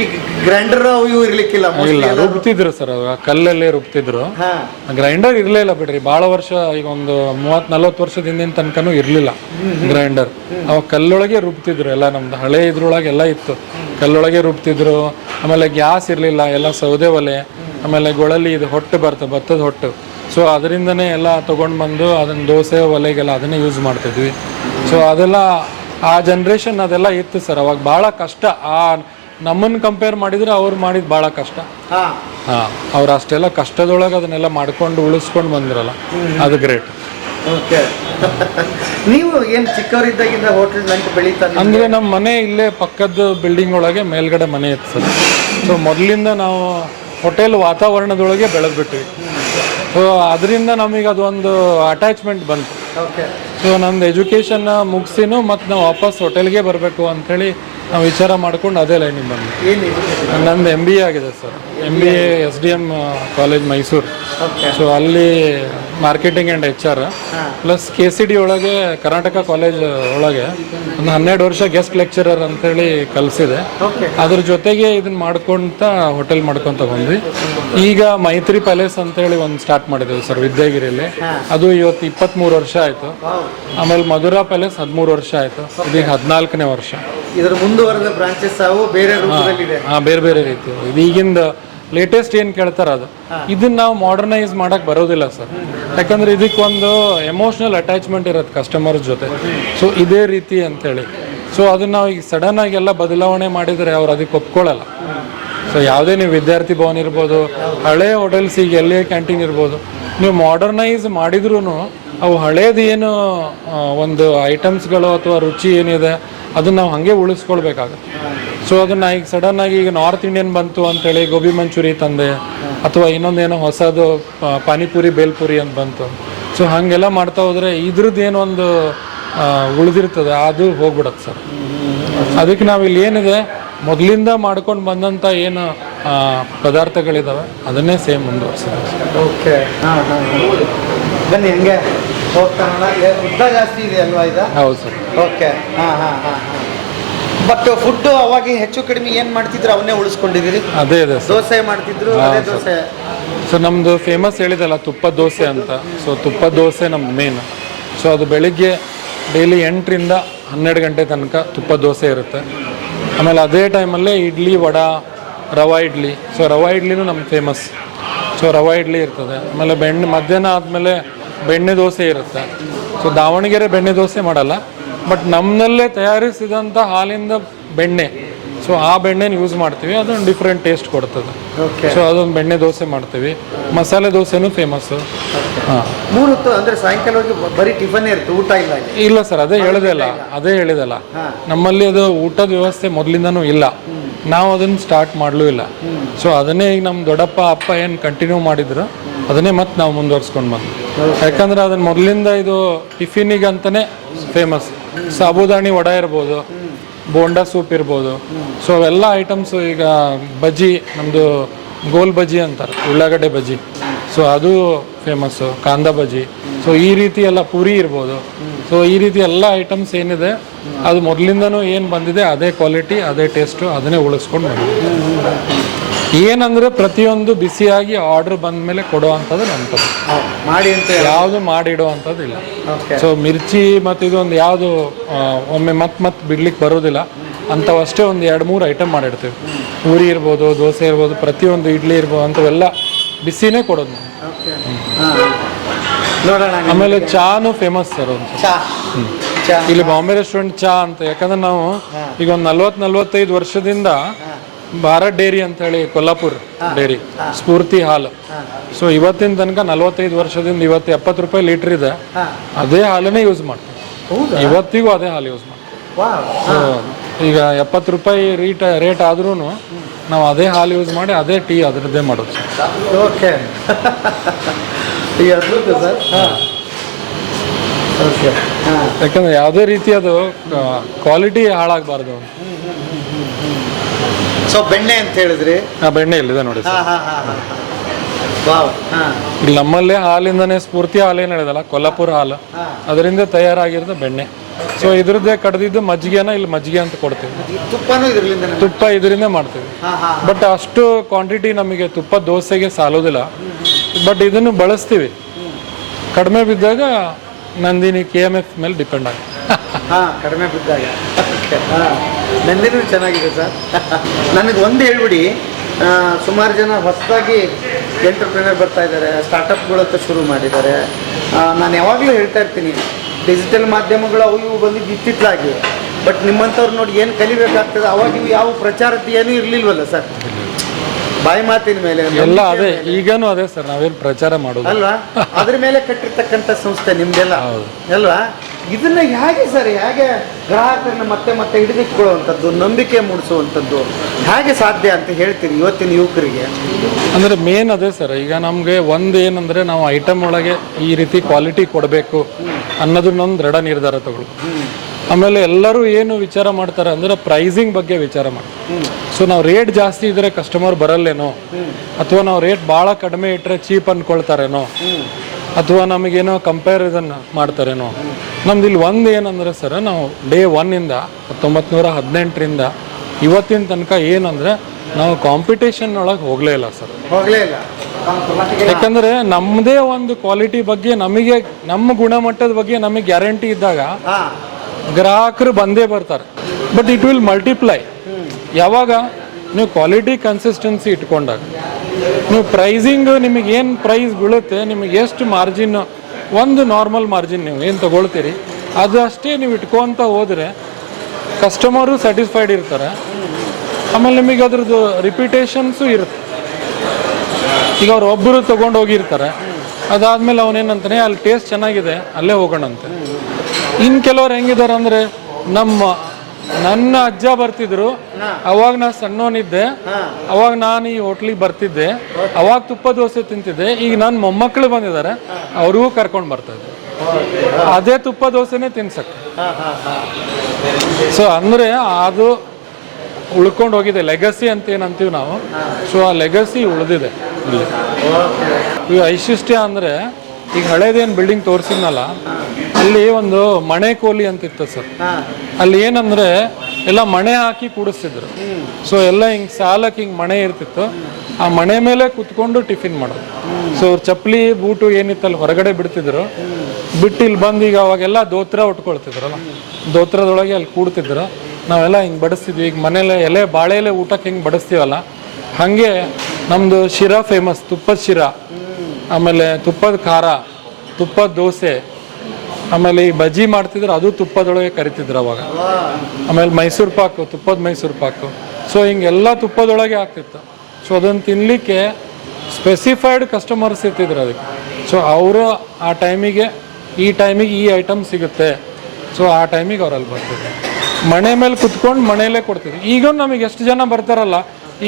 ಈ ಗ್ರೈಂಡರ್ ಇವು ಇರ್ಲಿಕ್ಕಿಲ್ಲ. ಇಲ್ಲ, ರುಬ್ತಿದ್ರು ಸರ್. ಅವಾಗ ಕಲ್ಲಲ್ಲೇ ರುಬ್ತಿದ್ರು. ಗ್ರೈಂಡರ್ ಇರ್ಲಿಲ್ಲ ಬಿಡ್ರಿ. ಭಾಳ ವರ್ಷ, ಈಗ ಒಂದು 30-40 ವರ್ಷದ ಹಿಂದಿನ ತನಕನೂ ಇರ್ಲಿಲ್ಲ ಗ್ರೈಂಡರ್. ಅವಾಗ ಕಲ್ಲೊಳಗೆ ರುಬ್ತಿದ್ರು ಎಲ್ಲ. ನಮ್ದು ಹಳೆ ಇದ್ರೊಳಗೆ ಎಲ್ಲ ಇತ್ತು, ಕಲ್ಲೊಳಗೆ ರುಬ್ತಿದ್ರು. ಆಮೇಲೆ ಗ್ಯಾಸ್ ಇರಲಿಲ್ಲ, ಎಲ್ಲ ಸೌದೆ ಒಲೆ. ಆಮೇಲೆ ಗೊಳಲಿ ಇದು ಹೊಟ್ಟು ಬರ್ತದೆ, ಭತ್ತದ ಹೊಟ್ಟು. ಸೊ ಅದರಿಂದನೇ ಎಲ್ಲ ತೊಗೊಂಡು ಬಂದು ಅದನ್ನು ದೋಸೆ ಒಲೆಗೆಲ್ಲ ಅದನ್ನೇ ಯೂಸ್ ಮಾಡ್ತಿದ್ವಿ. ಸೊ ಅದೆಲ್ಲ ಆ ಜನ್ರೇಷನ್ ಅದೆಲ್ಲ ಇತ್ತು ಸರ್. ಅವಾಗ ಭಾಳ ಕಷ್ಟ. ನಮ್ಮನ್ನು ಕಂಪೇರ್ ಮಾಡಿದರೆ ಅವ್ರು ಮಾಡಿದ್ದು ಭಾಳ ಕಷ್ಟ. ಅವ್ರು ಅಷ್ಟೆಲ್ಲ ಕಷ್ಟದೊಳಗೆ ಅದನ್ನೆಲ್ಲ ಮಾಡ್ಕೊಂಡು ಉಳಿಸ್ಕೊಂಡು ಬಂದಿರಲ್ಲ, ಅದು ಗ್ರೇಟ್. ಓಕೆ. ನೀವು ಏನು ಚಿಕ್ಕವರಿದ್ದಾಗಿಂದ ಹೋಟೆಲ್ ನಂಟು ಬೆಳೀತಾ? ಅಂದರೆ ನಮ್ಮ ಮನೆ ಇಲ್ಲೇ ಪಕ್ಕದ ಬಿಲ್ಡಿಂಗ್ ಒಳಗೆ ಮೇಲ್ಗಡೆ ಮನೆ ಇತ್ತು ಸರ್. ಸೊ ಮೊದಲಿಂದ ನಾವು ಹೋಟೆಲ್ ವಾತಾವರಣದೊಳಗೆ ಬೆಳೆದ್ಬಿಟ್ವಿ. ಸೊ ಅದರಿಂದ ನಮಗೆ ಅದೊಂದು ಅಟ್ಯಾಚ್ಮೆಂಟ್ ಬಂತು. ಸೊ ನಂದು ಎಜುಕೇಷನ್ ಮುಗಿಸಿನೂ ಮತ್ತು ನಾವು ವಾಪಸ್ ಹೋಟೆಲ್ಗೆ ಬರಬೇಕು ಅಂಥೇಳಿ ನಾವು ವಿಚಾರ ಮಾಡ್ಕೊಂಡು ಅದೇ ಲೈನಿಗೆ ಬಂದ್ವಿ. ಏನು ನಂದು MBA ಆಗಿದೆ sir. MBA SDM college Mysuru. So ಅಲ್ಲಿ marketing and HR plus KCD ಒಳಗೆ ಕರ್ನಾಟಕ ಕಾಲೇಜ್ ಒಳಗೆ ಒಂದು 12 ವರ್ಷ ಗೆಸ್ಟ್ ಲೆಕ್ಚರರ್ ಅಂತೇಳಿ ಕಲಿಸಿದೆ. ಅದ್ರ ಜೊತೆಗೆ ಇದನ್ನ ಮಾಡ್ಕೊಂತ ಹೋಟೆಲ್ ಮಾಡ್ಕೊತ ಬಂದ್ವಿ. ಈಗ ಮೈತ್ರಿ ಪ್ಯಾಲೇಸ್ ಅಂತೇಳಿ ಒಂದು ಸ್ಟಾರ್ಟ್ ಮಾಡಿದ್ದೇವೆ ಸರ್ ವಿದ್ಯಾಗಿರಿಯಲ್ಲಿ. ಅದು ಇವತ್ತು 23 ವರ್ಷ ಆಯಿತು. ಆಮೇಲೆ ಮಧುರಾ ಪ್ಯಾಲೇಸ್ 13 ವರ್ಷ ಆಯಿತು. ಇದೀಗ 14ನೇ ವರ್ಷ. ಇದರ ಮುಂದುವರೆದ ಬ್ರಾಂಚಸ್ ಅವು ಬೇರೆ ರೂಪದಲ್ಲಿದೆ. ಬೇರೆ ಬೇರೆ ರೀತಿ. ಇದು ಈಗಿಂದ ಲೇಟೆಸ್ಟ್ ಏನು ಕೇಳ್ತಾರ ಅದು. ಇದನ್ನ ನಾವು ಮಾಡರ್ನೈಸ್ ಮಾಡಕ್ ಬರೋದಿಲ್ಲ ಸರ್. ಯಾಕಂದ್ರೆ ಇದಕ್ಕೊಂದು ಎಮೋಷನಲ್ ಅಟ್ಯಾಚ್ಮೆಂಟ್ ಇರುತ್ತೆ ಕಸ್ಟಮರ್ ಜೊತೆ. ಸೊ ಇದೇ ರೀತಿ ಅಂತೇಳಿ. ಸೊ ಅದನ್ನ ನಾವು ಈಗ ಸಡನ್ ಆಗಿ ಎಲ್ಲ ಬದಲಾವಣೆ ಮಾಡಿದರೆ ಅವ್ರು ಅದಕ್ಕೆ ಒಪ್ಕೊಳ್ಳಲ್ಲ. ಸೊ ಯಾವುದೇ ನೀವು ವಿದ್ಯಾರ್ಥಿ ಭವನ್ ಇರ್ಬೋದು, ಹಳೆ ಹೋಟೆಲ್ಸ್ ಈಗ ಎಲ್ಲೇ ಕ್ಯಾಂಟೀನ್ ಇರ್ಬೋದು, ನೀವು ಮಾಡರ್ನೈಸ್ ಮಾಡಿದ್ರೂ ಅವು ಹಳೇದು ಏನು ಒಂದು ಐಟಮ್ಸ್ಗಳು ಅಥವಾ ರುಚಿ ಏನಿದೆ ಅದನ್ನ ನಾವು ಹಾಗೆ ಉಳಿಸ್ಕೊಳ್ಬೇಕಾಗುತ್ತೆ. ಸೊ ಅದನ್ನ ಈಗ ಸಡನ್ ಆಗಿ ಈಗ ನಾರ್ತ್ ಇಂಡಿಯನ್ ಬಂತು ಅಂತೇಳಿ ಗೋಬಿ ಮಂಚೂರಿ ತಂದೆ, ಅಥವಾ ಇನ್ನೊಂದೇನೋ ಹೊಸದು ಪಾನಿಪುರಿ ಬೇಲ್ಪುರಿ ಅಂತ ಬಂತು. ಸೊ ಹಾಗೆಲ್ಲ ಮಾಡ್ತಾ ಹೋದರೆ ಇದ್ರದ್ದು ಏನೊಂದು ಉಳಿದಿರ್ತದೆ ಅದು ಹೋಗ್ಬಿಡತ್ತೆ ಸರ್. ಅದಕ್ಕೆ ನಾವು ಇಲ್ಲಿ ಏನಿದೆ ಮೊದಲಿಂದ ಮಾಡ್ಕೊಂಡು ಬಂದಂಥ ಏನು ಪದಾರ್ಥಗಳಿದಾವೆ ಅದನ್ನೇ ಸೇಮ್ ಮುಂದುವರ್ಸಿದೆ. ಓಕೆ, ಬನ್ನಿ ಹಂಗೆ ಹೋಗ್ತಾನಲ್ಲ. ಉದ್ದ ಜಾಸ್ತಿ ಇದೆ ಅಲ್ವಾ ಇದು? ಹೌದು ಸರ್. ಓಕೆ, ಬಟ್ ಫುಡ್ ಅವಾಗ ಹೆಚ್ಚು ಕಡಿಮೆ ಏನು ಮಾಡ್ತಿದ್ರು ಅವನ್ನೇ ಉಳಿಸ್ಕೊಂಡಿದ್ದೀರಿ? ಅದೇ ಇದೆ ಸರ್. ದೋಸೆ ಮಾಡ್ತಿದ್ರು, ಅದೇ ದೋಸೆ. ಸೊ ನಮ್ಮದು ಫೇಮಸ್ ಹೇಳಿದಲ್ಲ ತುಪ್ಪದ ದೋಸೆ ಅಂತ. ಸೊ ತುಪ್ಪದ ದೋಸೆ ನಮ್ದು ಮೇನ್. ಸೊ ಅದು ಬೆಳಿಗ್ಗೆ ಡೈಲಿ 8ರಿಂದ 12 ಗಂಟೆ ತನಕ ತುಪ್ಪದ ದೋಸೆ ಇರುತ್ತೆ. ಆಮೇಲೆ ಅದೇ ಟೈಮಲ್ಲೇ ಇಡ್ಲಿ, ವಡಾ, ರವಾ ಇಡ್ಲಿ. ಸೊ ರವಾ ಇಡ್ಲಿನೂ ನಮ್ಗೆ ಫೇಮಸ್. ಸೊ ರವಾ ಇಡ್ಲಿ ಇರ್ತದೆ. ಆಮೇಲೆ ಮಧ್ಯಾಹ್ನ ಆದಮೇಲೆ ಬೆಣ್ಣೆ ದೋಸೆ ಇರುತ್ತೆ. ಸೊ ದಾವಣಗೆರೆ ಬೆಣ್ಣೆ ದೋಸೆ ಮಾಡಲ್ಲ, ಬಟ್ ನಮ್ಮಲ್ಲೇ ತಯಾರಿಸಿದಂಥ ಹಾಲಿಂದ ಬೆಣ್ಣೆ. ಸೊ ಆ ಬೆಣ್ಣೆನ ಯೂಸ್ ಮಾಡ್ತೀವಿ. ಅದೊಂದು ಡಿಫ್ರೆಂಟ್ ಟೇಸ್ಟ್ ಕೊಡ್ತದೆ. ಸೊ ಅದೊಂದು ಬೆಣ್ಣೆ ದೋಸೆ ಮಾಡ್ತೀವಿ. ಮಸಾಲೆ ದೋಸೆನೂ ಫೇಮಸ್ಸು. ಹಾಂ, 3 ಹೊತ್ತು ಅಂದರೆ ಸಾಯಂಕಾಲ ಹೋಗಿ ಬರೀ ಟಿಫನ್ ಇರುತ್ತೆ, ಊಟ ಇಲ್ಲ? ಇಲ್ಲ ಸರ್, ಅದೇ ಹೇಳಿದಲ್ಲ ನಮ್ಮಲ್ಲಿ ಅದು ಊಟದ ವ್ಯವಸ್ಥೆ ಮೊದಲಿಂದನೂ ಇಲ್ಲ. ನಾವು ಅದನ್ನು ಸ್ಟಾರ್ಟ್ ಮಾಡಲೂ ಇಲ್ಲ. ಸೊ ಅದನ್ನೇ ಈಗ ನಮ್ಮ ದೊಡ್ಡಪ್ಪ ಅಪ್ಪ ಏನು ಕಂಟಿನ್ಯೂ ಮಾಡಿದ್ರು ಅದನ್ನೇ ಮತ್ತೆ ನಾವು ಮುಂದುವರ್ಸ್ಕೊಂಡು ಬಂದ್ವಿ. ಯಾಕಂದ್ರೆ ಅದನ್ನ ಮೊದಲಿಂದ ಇದು ಟಿಫಿನಿಗೆ ಅಂತಲೇ ಫೇಮಸ್. ಸಾಬುದಾಣಿ ವಡ ಇರ್ಬೋದು, ಬೋಂಡಾ ಸೂಪ್ ಇರ್ಬೋದು. ಸೊ ಅವೆಲ್ಲ ಐಟಮ್ಸು. ಈಗ ಬಜ್ಜಿ, ನಮ್ಮದು ಗೋಲ್ ಬಜ್ಜಿ ಅಂತಾರೆ, ಉಳ್ಳಾಗಡ್ಡೆ ಬಜ್ಜಿ. ಸೊ ಅದು ಫೇಮಸ್ಸು, ಕಾಂದ ಬಜ್ಜಿ. ಸೊ ಈ ರೀತಿ ಎಲ್ಲ ಪೂರಿ ಇರ್ಬೋದು. ಸೊ ಈ ರೀತಿ ಎಲ್ಲ ಐಟಮ್ಸ್ ಏನಿದೆ ಅದು ಮೊದಲಿಂದನೂ ಏನು ಬಂದಿದೆ ಅದೇ ಕ್ವಾಲಿಟಿ, ಅದೇ ಟೇಸ್ಟು, ಅದನ್ನೇ ಉಳಿಸ್ಕೊಂಡು ಬಂದಿದೆ. ಏನಂದರೆ ಪ್ರತಿಯೊಂದು ಬಿಸಿಯಾಗಿ ಆರ್ಡ್ರ್ ಬಂದ ಮೇಲೆ ಕೊಡೋ ಅಂಥದ್ದು ನಂತರ ಮಾಡಿ ಅಂತ ಯಾವುದು ಮಾಡಿಡೋ ಅಂಥದ್ದು ಇಲ್ಲ. ಸೊ ಮಿರ್ಚಿ ಮತ್ತು ಇದೊಂದು ಯಾವುದು ಒಮ್ಮೆ ಮತ್ತೆ ಬಿಡ್ಲಿಕ್ಕೆ ಬರೋದಿಲ್ಲ ಅಂಥವಷ್ಟೇ ಒಂದು 2-3 ಐಟಮ್ ಮಾಡಿಡ್ತೀವಿ. ಪೂರಿ ಇರ್ಬೋದು, ದೋಸೆ ಇರ್ಬೋದು, ಪ್ರತಿಯೊಂದು ಇಡ್ಲಿ ಇರ್ಬೋದು, ಅಂಥವೆಲ್ಲ ಬಿಸಿನೇ ಕೊಡೋದು ನಾವು. ನೋಡೋಣ. ಆಮೇಲೆ ಚಾನು ಫೇಮಸ್ ಸರ್. ಒಂದು ಇಲ್ಲಿ ಬಾಂಬೆ ರೆಸ್ಟೋರೆಂಟ್ ಚಾ ಅಂತ. ಯಾಕಂದ್ರೆ ನಾವು ಈಗ ಒಂದು 40-45 ವರ್ಷದಿಂದ ಭಾರತ್ ಡೈರಿ ಅಂತ ಹೇಳಿ ಕೊಲ್ಲಾಪುರ್ ಡೈರಿ, ಸ್ಫೂರ್ತಿ ಹಾಲು. ಸೊ ಇವತ್ತಿನ ತನಕ 45 ವರ್ಷದಿಂದ ಇವತ್ತು 70 ರೂಪಾಯಿ ಲೀಟರ್ ಇದೆ. ಅದೇ ಹಾಲನ್ನೇ ಯೂಸ್ ಮಾಡ್ತೀವಿ. ಇವತ್ತಿಗೂ ಅದೇ ಹಾಲು ಯೂಸ್ ಮಾಡ್ತೀವಿ. ಸೊ ಈಗ 70 ರೂಪಾಯಿ ರೇಟ್ ಆದ್ರೂ ನಾವು ಅದೇ ಹಾಲು ಯೂಸ್ ಮಾಡಿ ಅದೇ ಟೀ ಅದರದ್ದೇ ಮಾಡೋದು. Okay, sir. ಯಾಕಂದ್ರೆ ಯಾವುದೇ ರೀತಿ ಅದು ಕ್ವಾಲಿಟಿ ಹಾಳಾಗಬಾರ್ದು. ಸೊ ಬೆಣ್ಣೆ ಅಂತ ಹೇಳಿದ್ರಿ? ಬೆಣ್ಣೆ ಇಲ್ಲಿದೆ ನೋಡಿ ಸರ್. ಇಲ್ಲಿ ನಮ್ಮಲ್ಲೇ ಹಾಲಿಂದನೇ ಸ್ಫೂರ್ತಿ ಹಾಲು ಏನು ಹೇಳಿದಲ್ಲ, ಕೊಲ್ಲಾಪುರ ಹಾಲು, ಅದರಿಂದ ತಯಾರಾಗಿರೋದು ಬೆಣ್ಣೆ. ಸೊ ಇದ್ರದ್ದೇ ಕಡ್ದಿದ್ದು ಮಜ್ಜಿಗೆನ ಇಲ್ಲಿ ಮಜ್ಜಿಗೆ ಅಂತ ಕೊಡ್ತೀವಿ. ತುಪ್ಪ ಇದರಿಂದ ಮಾಡ್ತೀವಿ. ಬಟ್ ಅಷ್ಟು ಕ್ವಾಂಟಿಟಿ ನಮಗೆ ತುಪ್ಪ ದೋಸೆಗೆ ಸಾಲೋದಿಲ್ಲ. ಬಟ್ ಇದನ್ನು ಬಳಸ್ತೀವಿ. ಕಡಿಮೆ ಬಿದ್ದಾಗ ನಂದಿನಿ KMF ಮೇಲೆ ಡಿಪೆಂಡ್ ಆಗುತ್ತೆ. ಕಡಿಮೆ ಬಿದ್ದಾಗ. ನಂದಿನಿ ಚೆನ್ನಾಗಿದೆ ಸರ್. ನನಗೆ ಒಂದು ಹೇಳ್ಬಿಡಿ, ಸುಮಾರು ಜನ ಹೊಸದಾಗಿ ಎಂಟರ್ಪ್ರಿನರ್ ಬರ್ತಾ ಇದ್ದಾರೆ, ಸ್ಟಾರ್ಟಪ್ಗಳಂತ ಶುರು ಮಾಡಿದ್ದಾರೆ. ನಾನು ಯಾವಾಗಲೂ ಹೇಳ್ತಾ ಇರ್ತೀನಿ, ಡಿಜಿಟಲ್ ಮಾಧ್ಯಮಗಳು ಅವು ಇವು ಬಂದಿದ್ದು ಇತ್ತಿತ್ತಲಾಗಿ. ಬಟ್ ನಿಮ್ಮಂಥವ್ರು ನೋಡಿ ಏನು ಕಲಿಬೇಕಾಗ್ತದೆ. ಅವಾಗ ಇವು ಯಾವ ಪ್ರಚಾರದ ಏನೂ ಇರಲಿಲ್ವಲ್ಲ ಸರ್, ಬಾಯಿ ಮಾತಿನ ಮೇಲೆ ಎಲ್ಲ ಅದೇ. ಈಗನೂ ಅದೇ ಸರ್, ನಾವೇನು ಪ್ರಚಾರ ಮಾಡೋದು ಅಲ್ವಾ? ಅದ್ರ ಮೇಲೆ ಕಟ್ಟಿರ್ತಕ್ಕಂಥ ಸಂಸ್ಥೆ ನಿಮ್ದೆಲ್ಲ ಅಲ್ವಾ? ಇದನ್ನ ಹೇಗೆ ಸರ್ ಹೇಗೆ ಗ್ರಾಹಕರನ್ನ ಮತ್ತೆ ಮತ್ತೆ ಹಿಡಿದಿಟ್ಕೊಳ್ಳುವಂಥದ್ದು, ನಂಬಿಕೆ ಮೂಡಿಸುವಂಥದ್ದು ಹೇಗೆ ಸಾಧ್ಯ ಅಂತ ಹೇಳ್ತೀರಿ ಇವತ್ತಿನ ಯುವಕರಿಗೆ? ಅಂದರೆ ಮೇನ್ ಅದೇ ಸರ್, ಈಗ ನಮಗೆ ಒಂದು ಏನಂದರೆ ನಾವು ಐಟಮ್ ಒಳಗೆ ಈ ರೀತಿ ಕ್ವಾಲಿಟಿ ಕೊಡಬೇಕು ಅನ್ನೋದನ್ನೊಂದು ದೃಢ ನಿರ್ಧಾರ ತಗೊಳ್ಳಿ. ಆಮೇಲೆ ಎಲ್ಲರೂ ಏನು ವಿಚಾರ ಮಾಡ್ತಾರೆ ಅಂದರೆ ಪ್ರೈಸಿಂಗ್ ಬಗ್ಗೆ ವಿಚಾರ ಮಾಡ್ತಾರೆ. ಸೊ ನಾವು ರೇಟ್ ಜಾಸ್ತಿ ಇದ್ದರೆ ಕಸ್ಟಮರ್ ಬರಲ್ಲೇನೋ, ಅಥವಾ ನಾವು ರೇಟ್ ಭಾಳ ಕಡಿಮೆ ಇಟ್ಟರೆ ಚೀಪ್ ಅಂದ್ಕೊಳ್ತಾರೇನೋ, ಅಥವಾ ನಮಗೇನೋ ಕಂಪ್ಯಾರಿಸನ್ ಮಾಡ್ತಾರೇನೋ. ನಮ್ದು ಇಲ್ಲಿ ಒಂದು ಏನಂದರೆ ಸರ್, ನಾವು ಡೇ 1ಇಂದ 1918ರಿಂದ ಇವತ್ತಿನ ತನಕ ಏನಂದರೆ ನಾವು ಕಾಂಪಿಟೇಷನ್ ಒಳಗೆ ಹೋಗಲೇ ಇಲ್ಲ ಸರ್. ಹೋಗಲೇ ಇಲ್ಲ. ಯಾಕಂದರೆ ನಮ್ಮದೇ ಒಂದು ಕ್ವಾಲಿಟಿ ಬಗ್ಗೆ ನಮಗೆ, ನಮ್ಮ ಗುಣಮಟ್ಟದ ಬಗ್ಗೆ ನಮಗೆ ಗ್ಯಾರಂಟಿ ಇದ್ದಾಗ ಗ್ರಾಹಕರು ಬಂದೇ ಬರ್ತಾರೆ. ಬಟ್ ಇಟ್ ವಿಲ್ ಮಲ್ಟಿಪ್ಲೈ ಯಾವಾಗ ನೀವು ಕ್ವಾಲಿಟಿ ಕನ್ಸಿಸ್ಟೆನ್ಸಿ ಇಟ್ಕೊಂಡಾಗ. ನೀವು ಪ್ರೈಸಿಂಗ್ ನಿಮಗೆ ಏನು ಪ್ರೈಸ್ ಬೀಳುತ್ತೆ, ನಿಮಗೆ ಎಷ್ಟು ಮಾರ್ಜಿನ್, ಒಂದು ನಾರ್ಮಲ್ ಮಾರ್ಜಿನ್ ನೀವು ಏನು ತೊಗೊಳ್ತೀರಿ ಅದು ಅಷ್ಟೇ ನೀವು ಇಟ್ಕೊತ ಹೋದರೆ ಕಸ್ಟಮರು ಸ್ಯಾಟಿಸ್ಫೈಡ್ ಇರ್ತಾರೆ. ಆಮೇಲೆ ನಿಮಗೆ ಅದ್ರದ್ದು ರಿಪಿಟೇಷನ್ಸು ಇರುತ್ತೆ. ಈಗ ಅವ್ರು ಒಬ್ಬರು ತೊಗೊಂಡು ಹೋಗಿರ್ತಾರೆ, ಅದಾದಮೇಲೆ ಅವನೇನಂತಾನೆ ಅಲ್ಲಿ ಟೇಸ್ಟ್ ಚೆನ್ನಾಗಿದೆ ಅಲ್ಲೇ ಹೋಗೋಣಂತೆ. ಇನ್ನು ಕೆಲವ್ರು ಹೆಂಗಿದ್ದಾರೆ ಅಂದರೆ, ನನ್ನ ಅಜ್ಜ ಬರ್ತಿದ್ರು, ಅವಾಗ ನಾ ಸಣ್ಣವನಿದ್ದೆ, ಅವಾಗ ನಾನು ಈ ಹೋಟ್ಲಿಗೆ ಬರ್ತಿದ್ದೆ, ಅವಾಗ ತುಪ್ಪ ದೋಸೆ ತಿಂತಿದ್ದೆ, ಈಗ ನನ್ನ ಮೊಮ್ಮಕ್ಕಳು ಬಂದಿದ್ದಾರೆ ಅವ್ರಿಗೂ ಕರ್ಕೊಂಡು ಬರ್ತಾ ಇದ್ದೆ, ಅದೇ ತುಪ್ಪ ದೋಸೆನೇ ತಿನ್ಸಕ್ಕೆ. ಸೊ ಅಂದರೆ ಅದು ಉಳ್ಕೊಂಡು ಹೋಗಿದೆ, ಲೆಗಸಿ ಅಂತ ಏನಂತೀವಿ ನಾವು. ಸೊ ಆ ಲೆಗಸಿ ಉಳಿದಿದೆ ಇಲ್ಲಿ. ಈ ವೈಶಿಷ್ಟ್ಯ ಅಂದರೆ, ಈಗ ಹಳೇದೇನು ಬಿಲ್ಡಿಂಗ್ ತೋರಿಸಿದ್ನಲ್ಲ, ಅಲ್ಲಿ ಒಂದು ಮಣೆ ಕೋಲಿ ಅಂತಿತ್ತು ಸರ್. ಅಲ್ಲಿ ಏನಂದ್ರೆ ಎಲ್ಲ ಮಣೆ ಹಾಕಿ ಕೂಡಿಸ್ತಿದ್ರು. ಸೊ ಎಲ್ಲ ಹಿಂಗೆ ಸಾಲಕ್ಕೆ ಹಿಂಗೆ ಮಣೆ ಇರ್ತಿತ್ತು, ಆ ಮಣೆ ಮೇಲೆ ಕುತ್ಕೊಂಡು ಟಿಫಿನ್ ಮಾಡೋದು. ಸೊ ಅವ್ರ ಚಪ್ಪಲಿ ಬೂಟು ಏನಿತ್ತಲ್ಲಿ ಹೊರಗಡೆ ಬಿಡ್ತಿದ್ರು, ಬಿಟ್ಟು ಇಲ್ಲಿ ಬಂದು ಈಗ ಅವಾಗೆಲ್ಲ ದೋತ್ರ ಉಟ್ಕೊಳ್ತಿದ್ರಲ್ಲ, ದೋತ್ರದೊಳಗೆ ಅಲ್ಲಿ ಕೂಡ್ತಿದ್ರು. ನಾವೆಲ್ಲ ಹಿಂಗೆ ಬಡಿಸ್ತಿದ್ವಿ. ಈಗ ಮನೇಲೆ ಎಲೆ ಬಾಳೆ ಎಲೆ ಊಟಕ್ಕೆ ಹಿಂಗೆ ಬಡಿಸ್ತೀವಲ್ಲ, ಹಾಗೆ ನಮ್ಮದು ಶಿರಾ ಫೇಮಸ್, ತುಪ್ಪದ ಶಿರಾ, ಆಮೇಲೆ ತುಪ್ಪದ ಖಾರ, ತುಪ್ಪದ ದೋಸೆ, ಆಮೇಲೆ ಈ ಬಜ್ಜಿ ಮಾಡ್ತಿದ್ರು ಅದು ತುಪ್ಪದೊಳಗೆ ಕರಿತಿದ್ರು ಅವಾಗ. ಆಮೇಲೆ ಮೈಸೂರು ಪಾಕು, ತುಪ್ಪದ ಮೈಸೂರು ಪಾಕು. ಸೊ ಹಿಂಗೆಲ್ಲ ತುಪ್ಪದೊಳಗೆ ಆಗ್ತಿತ್ತು. ಸೊ ಅದನ್ನು ತಿನ್ನಲಿಕ್ಕೆ ಸ್ಪೆಸಿಫೈಡ್ ಕಸ್ಟಮರ್ಸ್ ಇರ್ತಿದ್ರು ಅದಕ್ಕೆ. ಸೊ ಅವರು ಆ ಟೈಮಿಗೆ ಈ ಐಟಮ್ ಸಿಗುತ್ತೆ, ಸೊ ಆ ಟೈಮಿಗೆ ಅವ್ರಲ್ಲಿ ಬರ್ತಿದ್ರು. ಮನೆ ಮೇಲೆ ಕುತ್ಕೊಂಡು ಮನೆಯಲ್ಲೇ ಕೊಡ್ತಿದ್ರು. ಈಗ ನಮಗೆ ಎಷ್ಟು ಜನ ಬರ್ತಾರಲ್ಲ,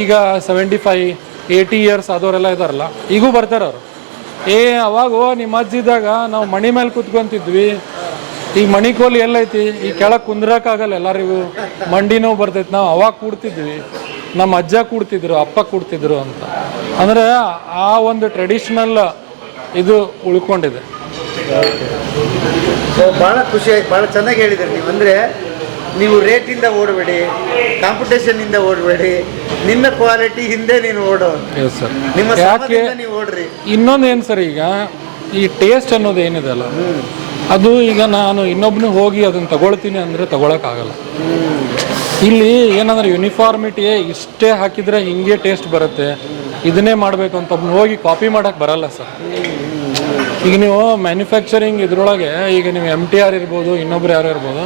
ಈಗ 75, 80 ಇಯರ್ಸ್ ಆದವರೆಲ್ಲ ಇದ್ದಾರಲ್ಲ, ಈಗೂ ಬರ್ತಾರೆ ಅವರು. ಅವಾಗ ನಿಮ್ಮ ಅಜ್ಜಿದಾಗ ನಾವು ಮಣಿ ಮೇಲೆ ಕುತ್ಕೊಂತಿದ್ವಿ, ಈಗ ಮಣಿ ಕೋಲಿ ಎಲ್ಲೈತಿ, ಈ ಕೆಳಗೆ ಕುಂದ್ರಕ್ಕಾಗಲ್ಲ, ಎಲ್ಲರಿಗೂ ಮಂಡಿ ನೋವು ಬರ್ತೈತಿ, ನಾವು ಅವಾಗ ಕೂಡ್ತಿದ್ವಿ, ನಮ್ಮ ಅಜ್ಜ ಕೂಡ್ತಿದ್ರು, ಅಪ್ಪ ಕೂಡ್ತಿದ್ರು ಅಂತ. ಅಂದರೆ ಆ ಒಂದು ಟ್ರೆಡಿಷ್ನಲ್ ಇದು ಉಳ್ಕೊಂಡಿದೆ. ಸೊ ಭಾಳ ಖುಷಿ ಆಯ್ತು, ಭಾಳ ಚೆನ್ನಾಗಿ ಹೇಳಿದ್ರಿ ನೀವು. ಅಂದರೆ ನೀವು ರೇಟಿಂದ ಓಡಬೇಡಿ, ಕಾಂಪಿಟೇಷನ್ನಿಂದ ಓಡಬೇಡಿ, ನಿನ್ನ ಕ್ವಾಲಿಟಿ ಹಿಂದೆ ನೀನು ಓಡೋ. Yes sir. ನಿಮ್ಮ ಯಾಕೆ ನೀವು ಓಡ್ರಿ. ಇನ್ನೊಂದು ಏನು ಸರ್, ಈಗ ಈ ಟೇಸ್ಟ್ ಅನ್ನೋದು ಏನಿದೆ ಅಲ್ಲ, ಅದು ಈಗ ನಾನು ಇನ್ನೊಬ್ಬನು ಹೋಗಿ ಅದನ್ನು ತಗೊಳ್ತೀನಿ ಅಂದರೆ ತಗೊಳಕ್ಕಾಗಲ್ಲ. ಇಲ್ಲಿ ಏನಂದ್ರೆ ಯೂನಿಫಾರ್ಮಿಟಿ, ಇಷ್ಟೇ ಹಾಕಿದರೆ ಹಿಂಗೆ ಟೇಸ್ಟ್ ಬರುತ್ತೆ, ಇದನ್ನೇ ಮಾಡಬೇಕು ಅಂತ ಒಬ್ಬನು ಹೋಗಿ ಕಾಪಿ ಮಾಡೋಕ್ಕೆ ಬರಲ್ಲ ಸರ್. ಈಗ ನೀವು ಮ್ಯಾನುಫ್ಯಾಕ್ಚರಿಂಗ್ ಇದ್ರೊಳಗೆ ಈಗ ನೀವು MTR ಇರ್ಬೋದು, ಇನ್ನೊಬ್ರು ಯಾರು ಇರ್ಬೋದು,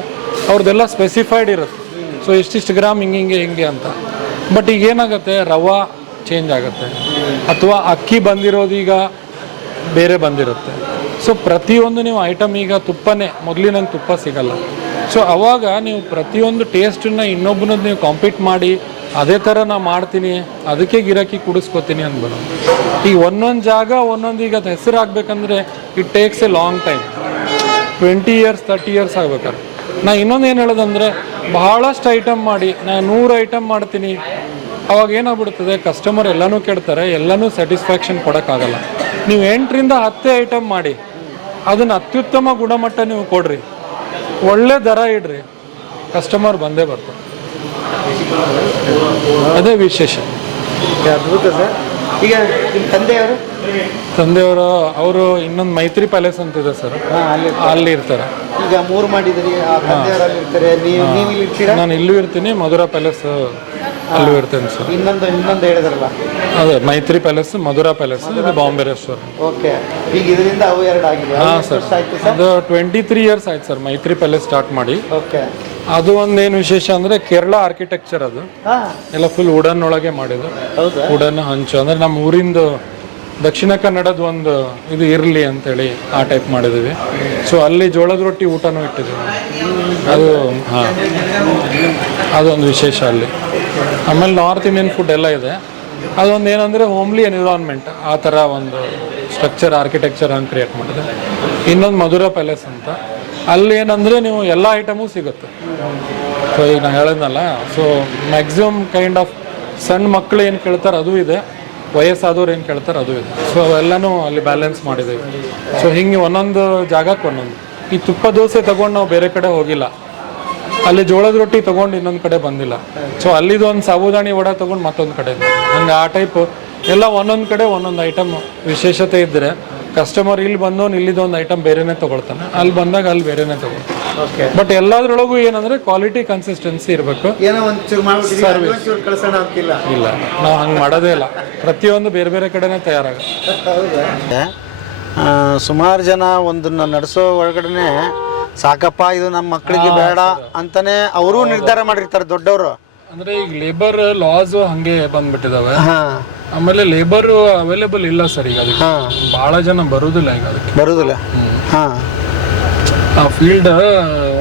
ಅವ್ರದ್ದೆಲ್ಲ ಸ್ಪೆಸಿಫೈಡ್ ಇರುತ್ತೆ. ಸೊ ಇಷ್ಟಿಷ್ಟು ಗ್ರಾಮ್ ಹಿಂಗೆ ಅಂತ. ಬಟ್ ಈಗ ಏನಾಗುತ್ತೆ, ರವಾ ಚೇಂಜ್ ಆಗುತ್ತೆ, ಅಥವಾ ಅಕ್ಕಿ ಬಂದಿರೋದು ಈಗ ಬೇರೆ ಬಂದಿರುತ್ತೆ. ಸೊ ಪ್ರತಿಯೊಂದು ನೀವು ಐಟಮ್, ಈಗ ತುಪ್ಪನೇ ಮೊದಲಿನಂಗೆ ತುಪ್ಪ ಸಿಗಲ್ಲ. ಸೊ ಅವಾಗ ನೀವು ಪ್ರತಿಯೊಂದು ಟೇಸ್ಟನ್ನ ಇನ್ನೊಬ್ಬನದ್ದು ನೀವು ಕಾಂಪೀಟ್ ಮಾಡಿ ಅದೇ ಥರ ನಾ ಮಾಡ್ತೀನಿ, ಅದಕ್ಕೆ ಗಿರಾಕಿ ಕುಡಿಸ್ಕೊತೀನಿ ಅಂದ್ಬಿಡು. ಈಗ ಒಂದೊಂದು ಜಾಗ ಒಂದೊಂದು, ಈಗ ಅದು ಹೆಸರು ಆಗ್ಬೇಕಂದ್ರೆ it takes a long time, 20 years 30 years ಆಗ್ಬೇಕಾದ್ರೆ. ನಾ ಇನ್ನೊಂದು ಏನು ಹೇಳೋದಂದರೆ, ಬಹಳಷ್ಟು ಐಟಮ್ ಮಾಡಿ ನಾನು 100 ಐಟಮ್ ಮಾಡ್ತೀನಿ, ಅವಾಗ ಏನಾಗ್ಬಿಡ್ತದೆ, ಕಸ್ಟಮರ್ ಎಲ್ಲನೂ ಕೆಡ್ತಾರೆ, ಎಲ್ಲನೂ ಸ್ಯಾಟಿಸ್ಫ್ಯಾಕ್ಷನ್ ಕೊಡೋಕ್ಕಾಗಲ್ಲ. ನೀವು 8ರಿಂದ 10 ಐಟಮ್ ಮಾಡಿ ಅದನ್ನು ಅತ್ಯುತ್ತಮ ಗುಣಮಟ್ಟ ನೀವು ಕೊಡ್ರಿ, ಒಳ್ಳೆ ದರ ಇಡ್ರಿ, ಕಸ್ಟಮರ್ ಬಂದೇ ಬರ್ತಾರೆ. ಅದೇ ವಿಶೇಷ. ಅದ್ಭುತ ಸರ್. ಈಗ ನಿಮ್ಮ ತಂದೆಯವರು ಅವರು ಇನ್ನೊಂದು ಮೈತ್ರಿ ಪ್ಯಾಲೇಸ್ ಅಂತಿದೆ ಸರ್, ಅಲ್ಲಿ ಇರ್ತಾರೆ. ಈಗ 3 ಮಾಡಿದ್ರಿ, ತಂದೆಯವರಲ್ಲಿ ಇರ್ತಾರೆ, ನೀವು ಇಲ್ಲಿ ಇರ್ತೀರಾ? ನಾನು ಇಲ್ಲೂ ಇರ್ತೀನಿ, ಮಧುರಾ ಪ್ಯಾಲೇಸ್ ಅಲ್ಲೂ ಇರ್ತೇನೆ ಸರ್. ಇನ್ನೊಂದು ಹೇಳಿದ್ರಲ್ಲ, ಅದೇ ಮೈತ್ರಿ ಪ್ಯಾಲೇಸ್, ಮಧುರಾ ಪ್ಯಾಲೇಸ್, ಇದು ಬಾಂಬೆ ರೆಸ್ಟೋರೆಂಟ್. ಓಕೆ. ಈಗ ಇದರಿಂದ ಅವು 2 ಆಗಿದೆ. ಹಾಂ ಸರ್, ಅದು 23 ಇಯರ್ಸ್ ಆಯ್ತು ಸರ್ ಮೈತ್ರಿ ಪ್ಯಾಲೇಸ್ ಸ್ಟಾರ್ಟ್ ಮಾಡಿ. ಓಕೆ. ಅದು ಒಂದೇನು ವಿಶೇಷ ಅಂದರೆ ಕೇರಳ ಆರ್ಕಿಟೆಕ್ಚರ್, ಅದು ಎಲ್ಲ ಫುಲ್ ವುಡನ್ ಒಳಗೆ ಮಾಡಿದ್ದು. ವುಡನ್ ಹಂಚು ಅಂದರೆ ನಮ್ಮ ಊರಿಂದು ದಕ್ಷಿಣ ಕನ್ನಡದ ಒಂದು ಇದು ಇರಲಿ ಅಂತೇಳಿ ಆ ಟೈಪ್ ಮಾಡಿದ್ದೀವಿ. ಸೊ ಅಲ್ಲಿ ಜೋಳದ ರೊಟ್ಟಿ ಊಟನೂ ಇಟ್ಟಿದ್ದೀವಿ. ಅದು ಹಾಂ, ಅದೊಂದು ವಿಶೇಷ ಅಲ್ಲಿ. ಆಮೇಲೆ ನಾರ್ತ್ ಇಂಡಿಯನ್ ಫುಡ್ ಎಲ್ಲ ಇದೆ. ಅದೊಂದು ಏನಂದರೆ ಹೋಮ್ಲಿ ಎನ್ವಿರಾನ್ಮೆಂಟ್, ಆ ಥರ ಒಂದು ಸ್ಟ್ರಕ್ಚರ್ ಆರ್ಕಿಟೆಕ್ಚರ್ ಹಂಗೆ ಕ್ರಿಯೇಟ್ ಮಾಡಿದೆ. ಇನ್ನೊಂದು ಮಧುರಾ ಪ್ಯಾಲೇಸ್ ಅಂತ, ಅಲ್ಲಿ ಏನಂದರೆ ನೀವು ಎಲ್ಲ ಐಟಮು ಸಿಗುತ್ತೆ. ಸೊ ಈಗ ನಾನು ಹೇಳಿದ್ನಲ್ಲ, ಸೊ ಮ್ಯಾಕ್ಸಿಮಮ್ ಕೈಂಡ್ ಆಫ್ ಸಣ್ಣ ಮಕ್ಕಳು ಏನು ಕೇಳ್ತಾರೆ ಅದು ಇದೆ, ವಯಸ್ಸಾದವ್ರು ಏನು ಕೇಳ್ತಾರೆ ಅದು ಇದೆ. ಸೊ ಅವೆಲ್ಲನೂ ಅಲ್ಲಿ ಬ್ಯಾಲೆನ್ಸ್ ಮಾಡಿದ್ದೀವಿ. ಸೊ ಹಿಂಗೆ ಒಂದೊಂದು ಜಾಗಕ್ಕೆ ಒಂದೊಂದು. ಈ ತುಪ್ಪ ದೋಸೆ ತೊಗೊಂಡು ನಾವು ಬೇರೆ ಕಡೆ ಹೋಗಿಲ್ಲ, ಅಲ್ಲಿ ಜೋಳದ ರೊಟ್ಟಿ ತೊಗೊಂಡು ಇನ್ನೊಂದು ಕಡೆ ಬಂದಿಲ್ಲ. ಸೊ ಅಲ್ಲಿದು ಒಂದು ಸಾಬುದಾಣಿ ವಡೆ ತೊಗೊಂಡು ಮತ್ತೊಂದು ಕಡೆ ಹಂಗೆ ಆ ಟೈಪ್ ಎಲ್ಲ ಒಂದೊಂದು ಕಡೆ ಒಂದೊಂದು ಐಟಮ್ ವಿಶೇಷತೆ ಇದ್ದರೆ ಕಸ್ಟಮರ್ ಇಲ್ಲಿ ಬಂದವನು ಇಲ್ಲಿದೊಂದು ಐಟಮ್ ಬೇರೆನೇ ತೊಗೊಳ್ತಾನೆ, ಅಲ್ಲಿ ಬಂದಾಗ ಅಲ್ಲಿ ಬೇರೆನೇ ತೊಗೊಳ್ತಾನೆ. ಬಟ್ ಎಲ್ಲದ್ರೊಳಗೂ ಏನಂದರೆ ಕ್ವಾಲಿಟಿ ಕನ್ಸಿಸ್ಟೆನ್ಸಿ ಇರಬೇಕು. ಏನೋ ಒಂಚೂರು ಮಾಡ್ಬಿಟ್ಟು ಕಳ್ಸೋಣ ಅಂತಿಲ್ಲ. ಇಲ್ಲ, ನಾವು ಹಂಗೆ ಮಾಡೋದೇ ಇಲ್ಲ. ಪ್ರತಿಯೊಂದು ಬೇರೆ ಬೇರೆ ಕಡೆನೇ ತಯಾರಾಗುತ್ತೆ. ಸುಮಾರು ಜನ ಒಂದನ್ನ ನಡೆಸೋ ಒಳಗಡೆ ಸಾಕಪ್ಪ ಇದು ನಮ್ಮ ಮಕ್ಕಳಿಗೆ ಬೇಡ ಅಂತಾನೆ ಅವರು ನಿರ್ಧಾರ ಮಾಡಿರ್ತಾರೆ ದೊಡ್ಡವರು. ಅಂದ್ರೆ ಈಗ ಲೇಬರ್ ಲಾಸ್ ಹಂಗೆ ಬಂದ್ಬಿಟ್ಟಿದಾವೆ. ಆಮೇಲೆ ಲೇಬರ್ ಅವೈಲೇಬಲ್ ಇಲ್ಲ ಸರ್ ಈಗ. ಅದಕ್ಕೆ ಬಹಳ ಜನ ಬರುದಿಲ್ಲ ಈಗ, ಅದಕ್ಕೆ ಬರುದಿಲ್ಲ. ಆ ಫೀಲ್ಡ್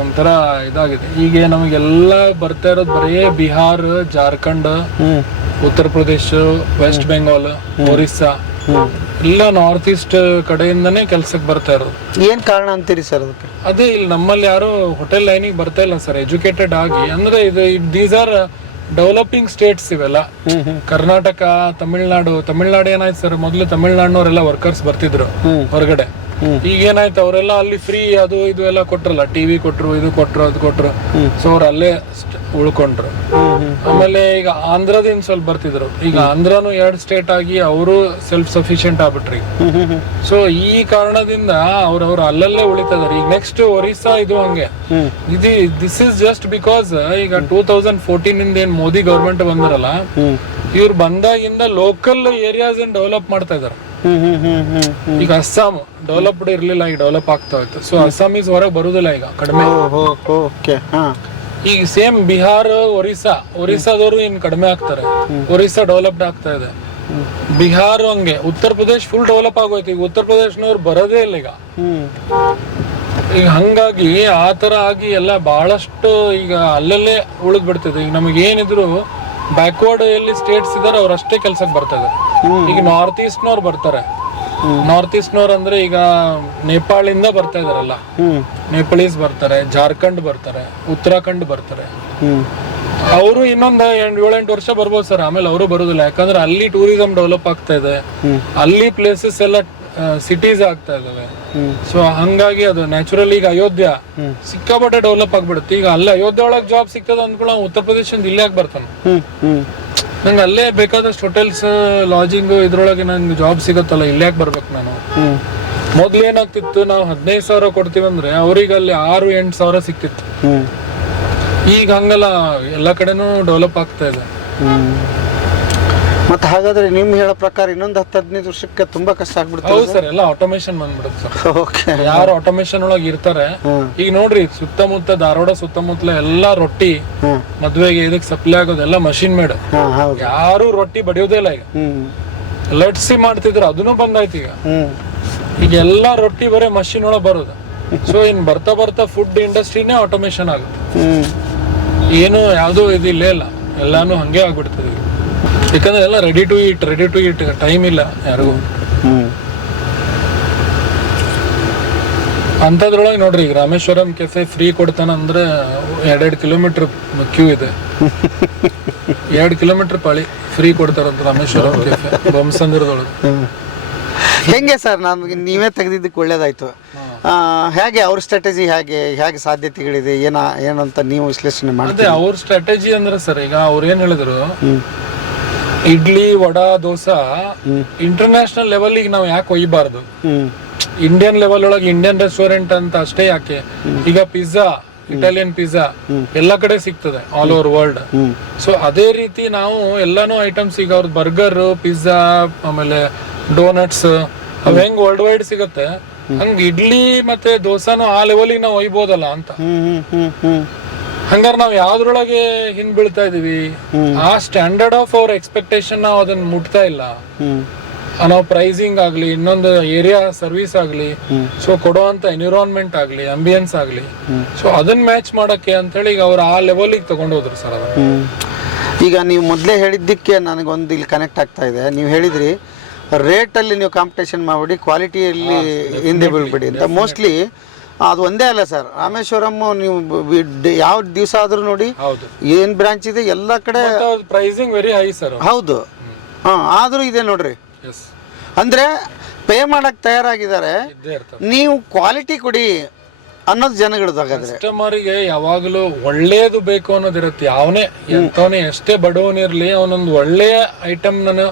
ಒಂಥರ ಇದಾಗಿದೆ ಈಗ. ನಮಗೆಲ್ಲ ಬರ್ತಾ ಇರೋದು ಬರೀ ಬಿಹಾರ್, ಜಾರ್ಖಂಡ್, ಉತ್ತರ ಪ್ರದೇಶ, ವೆಸ್ಟ್ ಬೆಂಗಾಲ್, ಒರಿಸ್ಸಾ, ಎಲ್ಲ ನಾರ್ತ್ ಈಸ್ಟ್ ಕಡೆಯಿಂದನೇ ಕೆಲ್ಸಕ್ಕೆ ಬರ್ತಾ ಇರೋದು. ಏನ್ ಕಾರಣ ಅಂತೀರಿ ಸರ್ ಅದಕ್ಕೆ? ಅದೇ ಇಲ್ಲಿ ನಮ್ಮಲ್ಲಿ ಯಾರು ಹೋಟೆಲ್ ಲೈನಿಗೆ ಬರ್ತಾ ಇಲ್ಲ ಸರ್, ಎಜುಕೇಟೆಡ್ ಆಗಿ. ಅಂದ್ರೆ ದೀಸ್ ಆರ್ ಡೆವಲಪಿಂಗ್ ಸ್ಟೇಟ್ಸ್ ಇವೆಲ್ಲ. ಕರ್ನಾಟಕ, ತಮಿಳ್ನಾಡು ಏನಾಯ್ತು ಸರ್, ಮೊದಲು ತಮಿಳ್ನಾಡಿನವರೆಲ್ಲ ವರ್ಕರ್ಸ್ ಬರ್ತಿದ್ರು ಹೊರಗಡೆ. ಈಗ ಏನಾಯ್ತು, ಅವರೆಲ್ಲ ಅಲ್ಲಿ ಫ್ರೀ ಅದು ಇದು ಎಲ್ಲ ಕೊಟ್ರಲ್ಲ, ಟಿವಿ ಕೊಟ್ರು, ಇದು ಕೊಟ್ರು, ಅದು ಕೊಟ್ರು. ಸೊ ಅವ್ರು ಅಲ್ಲೇ ಉಳ್ಕೊಂಡ್ರು. ಆಮೇಲೆ ಈಗ ಆಂಧ್ರದಿಂದ ಸ್ವಲ್ಪ ಬರ್ತಿದ್ರು. ಈಗ ಆಂಧ್ರನು 2 ಸ್ಟೇಟ್ ಆಗಿ ಅವರು ಸೆಲ್ಫ್ ಸಫಿಶಿಯಂಟ್ ಆಗ್ಬಿಟ್ರಿ. ಸೊ ಈ ಕಾರಣದಿಂದ ಅವ್ರವ್ರು ಅಲ್ಲಲ್ಲೇ ಉಳಿತಾ ಇದಾರೆ. ಈಗ ನೆಕ್ಸ್ಟ್ ಒರಿಸ್ಸಾ ಇದು ಹಂಗೆ. ದಿಸ್ ಇಸ್ ಜಸ್ಟ್ ಬಿಕಾಸ್ ಈಗ 2014 ಇಂದ ಏನ್ ಮೋದಿ ಗವರ್ಮೆಂಟ್ ಬಂದಿರಲ್ಲ, ಇವ್ರು ಬಂದಾಗಿಂದ ಲೋಕಲ್ ಏರಿಯಾಸ್ ಡೆವಲಪ್ ಮಾಡ್ತಾ ಇದಾರೆ. ಈಗ ಅಸ್ಸಾಂ ಡೆವಲಪ್ಡ್ ಇರ್ಲಿಲ್ಲ, ಈಗ ಡೆವಲಪ್ ಆಗ್ತಾ ಇತ್ತು. ಸೊ ಅಸ್ಸಾಮೀಸ್ ಹೊರಗೆ ಬರುದಿಲ್ಲ ಈಗ, ಕಡಿಮೆ. ಈಗ ಸೇಮ್ ಬಿಹಾರ್, ಒರಿಸ್ಸಾದವರು ಇನ್ ಕಡಿಮೆ ಆಗ್ತಾರೆ. ಒರಿಸ್ಸಾ ಡೆವಲಪ್ಡ್ ಆಗ್ತಾ ಇದೆ. ಬಿಹಾರ್ ಹಂಗೆ. ಉತ್ತರ ಪ್ರದೇಶ್ ಫುಲ್ ಡೆವಲಪ್ ಆಗೋಯ್ತು. ಈಗ ಉತ್ತರ ಪ್ರದೇಶನವ್ರು ಬರೋದೇ ಇಲ್ಲ ಈಗ. ಈಗ ಹಂಗಾಗಿ ಆ ತರ ಆಗಿ ಎಲ್ಲ ಬಹಳಷ್ಟು ಈಗ ಅಲ್ಲಲ್ಲೇ ಉಳಿದ್ ಬಿಡ್ತಿದೆ. ಈಗ ನಮಗೆ ಏನಿದ್ರು ಬ್ಯಾಕ್ವರ್ಡ್ ಎಲ್ಲಿ ಸ್ಟೇಟ್ಸ್ ಇದಾರೆ ಅವ್ರಷ್ಟೇ ಕೆಲ್ಸಕ್ಕೆ ಬರ್ತಾ ಇದಾರೆ. ಈಗ ನಾರ್ತ್ ಈಸ್ಟ್ನವ್ರು ಬರ್ತಾರೆ. ನಾರ್ತ್ ಈಸ್ಟ್ನವ್ರು ಅಂದ್ರೆ ಈಗ ನೇಪಾಳಿಂದ ಬರ್ತಾ ಇದಾರಲ್ಲ, ನೇಪಾಳೀಸ್ ಬರ್ತಾರೆ, ಜಾರ್ಖಂಡ್ ಬರ್ತಾರೆ, ಉತ್ತರಾಖಂಡ್ ಬರ್ತಾರೆ. ಅವರು ಇನ್ನೊಂದು 7-8 ವರ್ಷ ಬರ್ಬೋದು ಸರ್, ಆಮೇಲೆ ಅವರು ಬರುದಿಲ್ಲ. ಯಾಕಂದ್ರೆ ಅಲ್ಲಿ ಟೂರಿಸಂ ಡೆವಲಪ್ ಆಗ್ತಾ ಇದೆ, ಅಲ್ಲಿ ಪ್ಲೇಸಸ್ ಎಲ್ಲ ಸಿಟೀಸ್ ಆಗ್ತಾ ಇದಾವೆ. ಸೊ ಹಂಗಾಗಿ ಅದು ನ್ಯಾಚುರಲ್. ಈಗ ಅಯೋಧ್ಯ ಸಿಕ್ಕಾಪಟ್ಟೆ ಡೆವಲಪ್ ಆಗ್ಬಿಡುತ್ತೆ. ಈಗ ಅಲ್ಲೇ ಅಯೋಧ್ಯ ಒಳಗೆ ಜಾಬ್ ಸಿಗ್ತದ ಅಂದ್ಕೊಳ್ಳ, ಉತ್ತರ ಪ್ರದೇಶದಿಂದ ಇಲ್ಲೇ ಯಾಕೆ ಬರ್ತಾನೆ? ನಂಗೆ ಅಲ್ಲೇ ಬೇಕಾದಷ್ಟು ಹೋಟೆಲ್ಸ್, ಲಾಜಿಂಗ್ ಇದ್ರೊಳಗೆ ನಂಗೆ ಜಾಬ್ ಸಿಗತ್ತಲ್ಲ, ಇಲ್ಲೇ ಯಾಕೆ ಬರ್ಬೇಕು ನಾನು? ಮೊದ್ಲು ಏನಾಗ್ತಿತ್ತು, ನಾವು 15,000 ಕೊಡ್ತೀವಿ ಅಂದ್ರೆ ಅವ್ರಿಗೆ ಅಲ್ಲಿ 6-8 ಸಾವಿರ ಸಿಕ್ತಿತ್ತು. ಈಗ ಹಂಗಲ್ಲ, ಎಲ್ಲ ಕಡೆನೂ ಡೆವಲಪ್ ಆಗ್ತಾ ಇದೆ. ಮತ್ತೆ ಹಾಗಾದ್ರೆ ನಿಮ್ ಹೇಳೋ ಪ್ರಕಾರ ಇನ್ನೊಂದು 10-15 ವರ್ಷಕ್ಕೆ ತುಂಬಾ ಕಷ್ಟ ಆಗ್ಬಿಡುತ್ತೆ. ಹೌದು ಸರ್, ಎಲ್ಲ ಆಟೋಮೇಶನ್ ಬಂದ್ಬಿಡುತ್ತೆ ಸರ್. ಯಾರು ಆಟೋಮೇಶನ್ ಒಳಗೆ ಇರ್ತಾರೆ, ಈಗ ನೋಡ್ರಿ ಸುತ್ತಮುತ್ತ ಧಾರವಾಡ ಸುತ್ತಮುತ್ತಲ ಎಲ್ಲಾ ರೊಟ್ಟಿ ಮದ್ವೆಗೆ ಇದಕ್ಕೆ ಸಪ್ಲೈ ಆಗೋದೆಲ್ಲ ಮಷಿನ್ ಮೇಡ್. ಯಾರು ರೊಟ್ಟಿ ಬಡಿಯೋದೇ ಇಲ್ಲ ಈಗ. ಲಟ್ಸಿ ಮಾಡ್ತಿದ್ರು, ಅದನ್ನು ಬಂದಾಯ್ತು ಈಗ. ಈಗ ಎಲ್ಲಾ ರೊಟ್ಟಿ ಬರೀ ಮಷಿನ್ ಒಳಗೆ ಬರೋದು. ಸೊ ಇನ್ ಬರ್ತಾ ಬರ್ತಾ ಫುಡ್ ಇಂಡಸ್ಟ್ರಿನೇ ಆಟೋಮೇಶನ್ ಆಗುತ್ತೆ. ಏನು ಯಾವ್ದು ಇದು ಇಲ್ಲೇ ಇಲ್ಲ, ಎಲ್ಲಾನು ಹಂಗೆ ಆಗ್ಬಿಡ್ತದೆ. ಯಾಕಂದ್ರೆ ಎಲ್ಲ ರೆಡಿ ಟು ಈಟ್ ಟೈಮ್ ಇಲ್ಲ ಯಾರಿಗೂ. ಅಂತದ್ರೊಳಗೆ ನೋಡ್ರಿ, ಈಗ ರಾಮೇಶ್ವರಂ ಕೆಫೆ ಫ್ರೀ ಕೊಡ್ತಾನಂದ್ರೆ 2 ಕಿಲೋಮೀಟರ್ ಕ್ಯೂ ಇದೆ. 2 ಕಿಲೋಮೀಟರ್ ಪಾಳಿ ಫ್ರೀ ಕೊಡ್ತಾರಂತ ರಾಮೇಶ್ವರಂ ಕೆಫೆ, ಬೊಮ್ಮಸಂದ್ರದೊಳಗೆ. ಹೆಂಗೆ ಸರ್, ನಮ್ಗೆ ನೀವೇ ತೆಗೆದಿದ್ದಕ್ಕೆ ಒಳ್ಳೇದಾಯ್ತು. ಹೇಗೆ ಅವ್ರ ಸ್ಟ್ರಾಟಜಿ, ಹೇಗೆ ಸಾಧ್ಯತೆಗಳಿದೆ ಏನಂತ ನೀವು ವಿಶ್ಲೇಷಣೆ ಮಾಡಿದ್ರೆ? ಅವ್ರ ಸ್ಟ್ರಾಟಜಿ ಅಂದ್ರೆ ಸರ್, ಈಗ ಅವ್ರು ಏನ್ ಹೇಳಿದ್ರು, ಇಡ್ಲಿ, ವಡಾ, ದೋಸಾ ಇಂಟರ್ನ್ಯಾಷನಲ್ ಲೆವೆಲ್ ಈಗ ನಾವು ಯಾಕೆ ಒಯ್ಯಬಾರ್ದು? ಇಂಡಿಯನ್ ಲೆವೆಲ್ ಒಳಗೆ ಇಂಡಿಯನ್ ರೆಸ್ಟೋರೆಂಟ್ ಅಂತ ಅಷ್ಟೇ ಯಾಕೆ? ಈಗ ಪಿಜ್ಜಾ, ಇಟಾಲಿಯನ್ ಪಿಜ್ಜಾ ಎಲ್ಲ ಕಡೆ ಸಿಗ್ತದೆ ಆಲ್ ಓವರ್ ವರ್ಲ್ಡ್. ಸೊ ಅದೇ ರೀತಿ ನಾವು ಎಲ್ಲಾನು ಐಟಮ್ಸ್, ಈಗ ಅವ್ರ ಬರ್ಗರ್, ಪಿಜ್ಜಾ, ಆಮೇಲೆ ಡೋನಟ್ಸ್, ಅವ್ ಹೆಂಗ್ ವರ್ಲ್ಡ್ ವೈಡ್ ಸಿಗತ್ತೆ, ಹಂಗ ಇಡ್ಲಿ ಮತ್ತೆ ದೋಸಾನು ಆ ಲೆವೆಲಿಗೆ ನಾವು ಒಯ್ಬೋದಲ್ಲ ಅಂತ. ಹಂಗಾರೆ ನಾವ್ ಯಾವ್ದ್ರೊಳಗೆ ಹಿಂದ್ ಬೀಳ್ತಾ ಇದೀವಿ? ಆ ಸ್ಟ್ಯಾಂಡರ್ಡ್ ಆಫ್ ಅವ್ರ ಎಕ್ಸ್ಪೆಕ್ಟೇಷನ್ ನಾವು ಅದನ್ನ ಮುಟ್ತಾ ಇಲ್ಲ. ನಾವು ಪ್ರೈಸಿಂಗ್ ಆಗಲಿ, ಇನ್ನೊಂದು ಏರಿಯಾ ಸರ್ವಿಸ್ ಆಗಲಿ, ಸೊ ಕೊಡುವಂಥ ಎನ್ವಿರಾನ್ಮೆಂಟ್ ಆಗಲಿ, ಅಂಬಿಯನ್ಸ್ ಆಗಲಿ, ಸೊ ಅದನ್ನ ಮ್ಯಾಚ್ ಮಾಡೋಕ್ಕೆ ಅಂತೇಳಿ ಈಗ ಅವ್ರು ಆ ಲೆವೆಲಿಗೆ ತಗೊಂಡೋದ್ರು ಸರ್ ಅದನ್ನು. ಈಗ ನೀವು ಮೊದಲೇ ಹೇಳಿದ್ದಕ್ಕೆ ನನಗೊಂದು ಇಲ್ಲಿ ಕನೆಕ್ಟ್ ಆಗ್ತಾ ಇದೆ. ನೀವು ಹೇಳಿದ್ರಿ ರೇಟಲ್ಲಿ ನೀವು ಕಾಂಪಿಟೇಷನ್ ಮಾಡಿಬಿಡಿ, ಕ್ವಾಲಿಟಿಯಲ್ಲಿ ಹಿಂದೆ ಬೀಳ್ಬಿಡಿ ಅಂತ. ಮೋಸ್ಟ್ಲಿ ಅದು ಒಂದೇ ಅಲ್ಲ ಸರ್, ರಾಮೇಶ್ವರಂ ನೀವು ಯಾವ ದಿವಸ ಆದ್ರೂ ನೋಡಿ ಏನ್ ಬ್ರಾಂಚ್ ಇದೆ ಎಲ್ಲ ಕಡೆ ಪ್ರೈಸಿಂಗ್ ವೆರಿ ಹೈ ಸರ್. ಹೌದು, ಆದ್ರೂ ಇದೆ ನೋಡ್ರಿ. ಅಂದ್ರೆ ಪೇ ಮಾಡಕ್ ತಯಾರಾಗಿದ್ದಾರೆ, ನೀವು ಕ್ವಾಲಿಟಿ ಕೊಡಿ ಅನ್ನೋದು ಜನಗಳದಾಗಾದ್ರೆ. ಕಸ್ಟಮರಿಗೆ ಯಾವಾಗಲೂ ಒಳ್ಳೇದು ಬೇಕು ಅನ್ನೋದಿರುತ್ತೆ. ಎಂತವನೇ ಎಷ್ಟೇ ಬಡವನಿರ್ಲಿ ಅವನೊಂದು ಒಳ್ಳೆಯ ಐಟಮ್ ನಾನು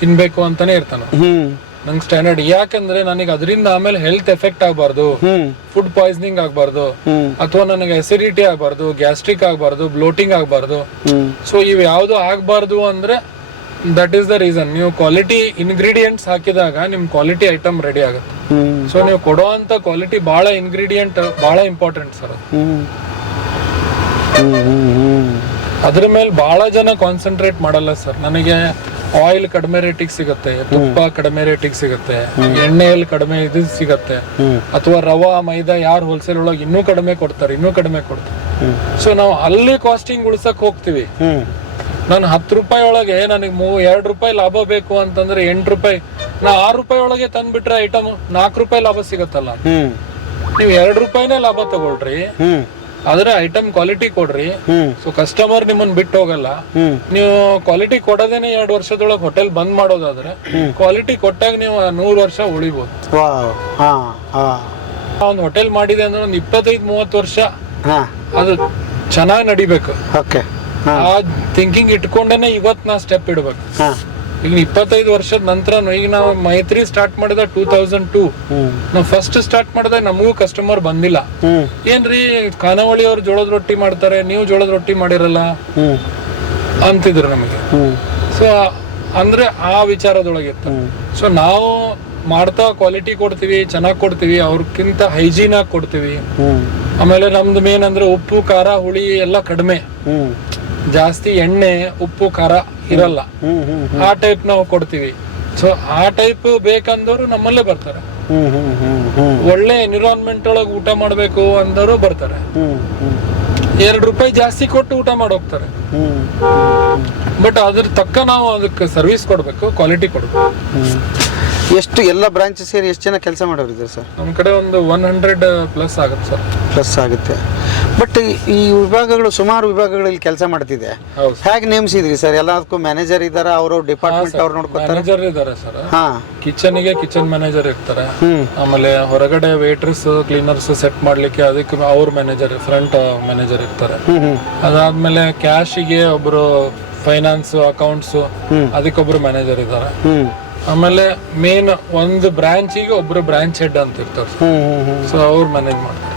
ತಿನ್ಬೇಕು ಅಂತಾನೆ ಇರ್ತಾನ. ನಂಗೆ ಸ್ಟ್ಯಾಂಡರ್ಡ್, ಯಾಕಂದ್ರೆ ನನಗೆ ಅದರಿಂದ ಆಮೇಲೆ ಹೆಲ್ತ್ ಎಫೆಕ್ಟ್ ಆಗಬಾರ್ದು, ಫುಡ್ ಪಾಯ್ಸನಿಂಗ್ ಆಗಬಾರ್ದು, ಅಥವಾ ನನಗೆ ಅಸಿಡಿಟಿ ಆಗಬಾರ್ದು, ಗ್ಯಾಸ್ಟ್ರಿಕ್ ಆಗಬಾರ್ದು, ಬ್ಲೋಟಿಂಗ್ ಆಗಬಾರ್ದು. ಸೊ ಇವು ಯಾವ್ದು ಆಗಬಾರ್ದು ಅಂದ್ರೆ ದಟ್ ಈಸ್ ದ ರೀಸನ್. ನೀವು ಕ್ವಾಲಿಟಿ ಇಂಗ್ರೀಡಿಯೆಂಟ್ಸ್ ಹಾಕಿದಾಗ ನಿಮ್ ಕ್ವಾಲಿಟಿ ಐಟಮ್ ರೆಡಿ ಆಗುತ್ತೆ. ಸೊ ನೀವು ಕೊಡುವಂತ ಕ್ವಾಲಿಟಿ ಬಹಳ ಇಂಗ್ರೀಡಿಯೆಂಟ್ ಬಹಳ ಇಂಪಾರ್ಟೆಂಟ್ ಸರ್. ಅದ್ರ ಮೇಲೆ ಬಹಳ ಜನ ಕಾನ್ಸಂಟ್ರೇಟ್ ಮಾಡಲ್ಲ ಸರ್. ನನಗೆ ಆಯಿಲ್ ಕಡಿಮೆ ರೇಟಿಗೆ ಸಿಗುತ್ತೆ, ತುಪ್ಪ ಕಡಿಮೆ ರೇಟಿಗೆ ಸಿಗುತ್ತೆ, ಎಣ್ಣೆಯಲ್ಲಿ ಕಡಿಮೆ ಇದು ಸಿಗುತ್ತೆ, ಅಥವಾ ರವಾ ಮೈದಾ ಯಾರು ಹೋಲ್ಸೇಲ್ ಒಳಗೆ ಇನ್ನೂ ಕಡಿಮೆ ಕೊಡ್ತಾರೆ. ಸೊ ನಾವು ಅಲ್ಲಿ ಕಾಸ್ಟಿಂಗ್ ಉಳ್ಸಕ್ ಹೋಗ್ತೀವಿ. ನಾನು 10 ರೂಪಾಯಿ ಒಳಗೆ ನನಗೆ 2 ರೂಪಾಯಿ ಲಾಭ ಬೇಕು ಅಂತಂದ್ರೆ 8 ರೂಪಾಯಿ ನಾ 6 ರೂಪಾಯಿ ಒಳಗೆ ತಂದ್ಬಿಟ್ರೆ ಐಟಮ್ 4 ರೂಪಾಯಿ ಲಾಭ ಸಿಗತ್ತಲ್ಲ. ನೀವು 2 ರೂಪಾಯಿನೇ ಲಾಭ ತಗೊಳ್ರಿ, ಆದ್ರೆ ಐಟಮ್ ಕ್ವಾಲಿಟಿ ಕೊಡ್ರಿ. ಸೊ ಕಸ್ಟಮರ್ ನಿಮ್ಮನ್ನ ಬಿಟ್ಟು ಹೋಗಲ್ಲ. ನೀವು ಕ್ವಾಲಿಟಿ ಕೊಡೋದೇನೆ 2 ವರ್ಷದೊಳಗೆ ಹೋಟೆಲ್ ಬಂದ್ ಮಾಡೋದಾದ್ರೆ, ಕ್ವಾಲಿಟಿ ಕೊಟ್ಟಾಗ ನೀವು 100 ವರ್ಷ ಉಳಿಬಹುದು. ಒಂದು ಹೋಟೆಲ್ ಮಾಡಿದೆ ಅಂದ್ರೆ ಒಂದು 25-30 ವರ್ಷ ಅದು ಚೆನ್ನಾಗಿ ನಡಿಬೇಕು. ಆ ಥಿಂಕಿಂಗ್ ಇಟ್ಕೊಂಡೇನೆ ಇವತ್ ನಾ ಸ್ಟೆಪ್ ಇಡ್ಬೇಕು. ಈಗ 25 ವರ್ಷದ ನಂತರ ಈಗ ನಾವು ಮೈತ್ರಿ ಸ್ಟಾರ್ಟ್ ಮಾಡಿದ 2002, ನಾವು ಫಸ್ಟ್ ಸ್ಟಾರ್ಟ್ ಮಾಡಿದಾಗ ನಮಗೂ ಕಸ್ಟಮರ್ ಬಂದಿಲ್ಲ. ಏನ್ರಿ ಖಾನಾವಳಿ ಅವ್ರು ಜೋಳದ ರೊಟ್ಟಿ ಮಾಡ್ತಾರೆ, ನೀವು ಜೋಳದ ರೊಟ್ಟಿ ಮಾಡಿರಲ್ಲ ಅಂತಿದ್ರು ನಮಗೆ. ಸೊ ಅಂದ್ರೆ ಆ ವಿಚಾರದೊಳಗಿತ್ತು. ಸೊ ನಾವು ಮಾಡ್ತಾ ಕ್ವಾಲಿಟಿ ಕೊಡ್ತೀವಿ, ಚೆನ್ನಾಗಿ ಕೊಡ್ತೀವಿ, ಅವ್ರಕ್ಕಿಂತ ಹೈಜೀನ್ ಆಗಿ ಕೊಡ್ತೀವಿ. ಆಮೇಲೆ ನಮ್ದು ಮೇನ್ ಅಂದ್ರೆ ಉಪ್ಪು ಖಾರ ಹುಳಿ ಎಲ್ಲ ಕಡಿಮೆ, ಜಾಸ್ತಿ ಎಣ್ಣೆ ಉಪ್ಪು ಖಾರ ಇರಲ್ಲ, ಆ ಟೈಪ್ ನಾವು ಕೊಡ್ತೀವಿ. ಸೊ ಆ ಟೈಪ್ ಬೇಕಂದವರು ನಮ್ಮಲ್ಲೇ ಬರ್ತಾರೆ. ಒಳ್ಳೆ ಎನ್ವಿರಾನ್ಮೆಂಟ್ ಒಳಗೆ ಊಟ ಮಾಡ್ಬೇಕು ಅಂದವರು ಬರ್ತಾರೆ. 2 ರೂಪಾಯಿ ಜಾಸ್ತಿ ಕೊಟ್ಟು ಊಟ ಮಾಡೋಗ್ತಾರೆ. ಬಟ್ ಅದ್ರ ತಕ್ಕ ನಾವು ಅದಕ್ಕೆ ಸರ್ವಿಸ್ ಕೊಡ್ಬೇಕು, ಕ್ವಾಲಿಟಿ ಕೊಡ್ಬೇಕು. ಎಷ್ಟು ಎಲ್ಲ ಬ್ರಾಂಚ್ ಸೇರಿ ಎಷ್ಟು ಜನ ಕೆಲಸ ಮಾಡೋರಿದ್ದಾರೆ ಸರ್? ನಮ್ಮ ಕಡೆ ಒಂದು 100+ ಆಗುತ್ತೆ ಸರ್. ಪ್ಲಸ್ ಆಗುತ್ತೆ. ಬಟ್ ಈ ವಿಭಾಗಗಳು ಸುಮಾರು ವಿಭಾಗಗಳಲ್ಲಿ ಕೆಲಸ ಮಾಡ್ತಿದೆ, ಹೇಗೆ ನೇಮಿಸಿದ್ರಿ ಸರ್? ಎಲ್ಲದಕ್ಕೂ ಮ್ಯಾನೇಜರ್ ಇದಾರ, ಅವರು ಡಿಪಾರ್ಟ್ಮೆಂಟ್ ಅವ್ರು ನೋಡ್ಕೊತಾರೆ? ಮ್ಯಾನೇಜರ್ ಇದಾರೆ ಸರ್. ಕಿಚನ್ಗೆ ಕಿಚನ್ ಮ್ಯಾನೇಜರ್ ಇರ್ತಾರೆ. ಆಮೇಲೆ ಹೊರಗಡೆ ವೇಟ್ರಸ್ ಕ್ಲೀನರ್ಸ್ ಸೆಟ್ ಮಾಡ್ಲಿಕ್ಕೆ ಅದಕ್ಕೆ ಅವ್ರ ಮ್ಯಾನೇಜರ್, ಫ್ರಂಟ್ ಮ್ಯಾನೇಜರ್ ಇರ್ತಾರೆ. ಅದಾದ್ಮೇಲೆ ಕ್ಯಾಶಿಗೆ ಒಬ್ರು, ಫೈನಾನ್ಸ್ ಅಕೌಂಟ್ಸ್ ಅದಕ್ಕೊಬ್ರು ಮ್ಯಾನೇಜರ್ ಇದ್ದಾರೆ. ಆಮೇಲೆ ಮೇನ್ ಒಂದು ಬ್ರಾಂಚಿಗೆ ಒಬ್ರು ಬ್ರಾಂಚ್ ಹೆಡ್ ಅಂತ ಇರ್ತಾರೆ. ಸೊ ಅವ್ರು ಮ್ಯಾನೇಜ್ ಮಾಡ್ತಾರೆ.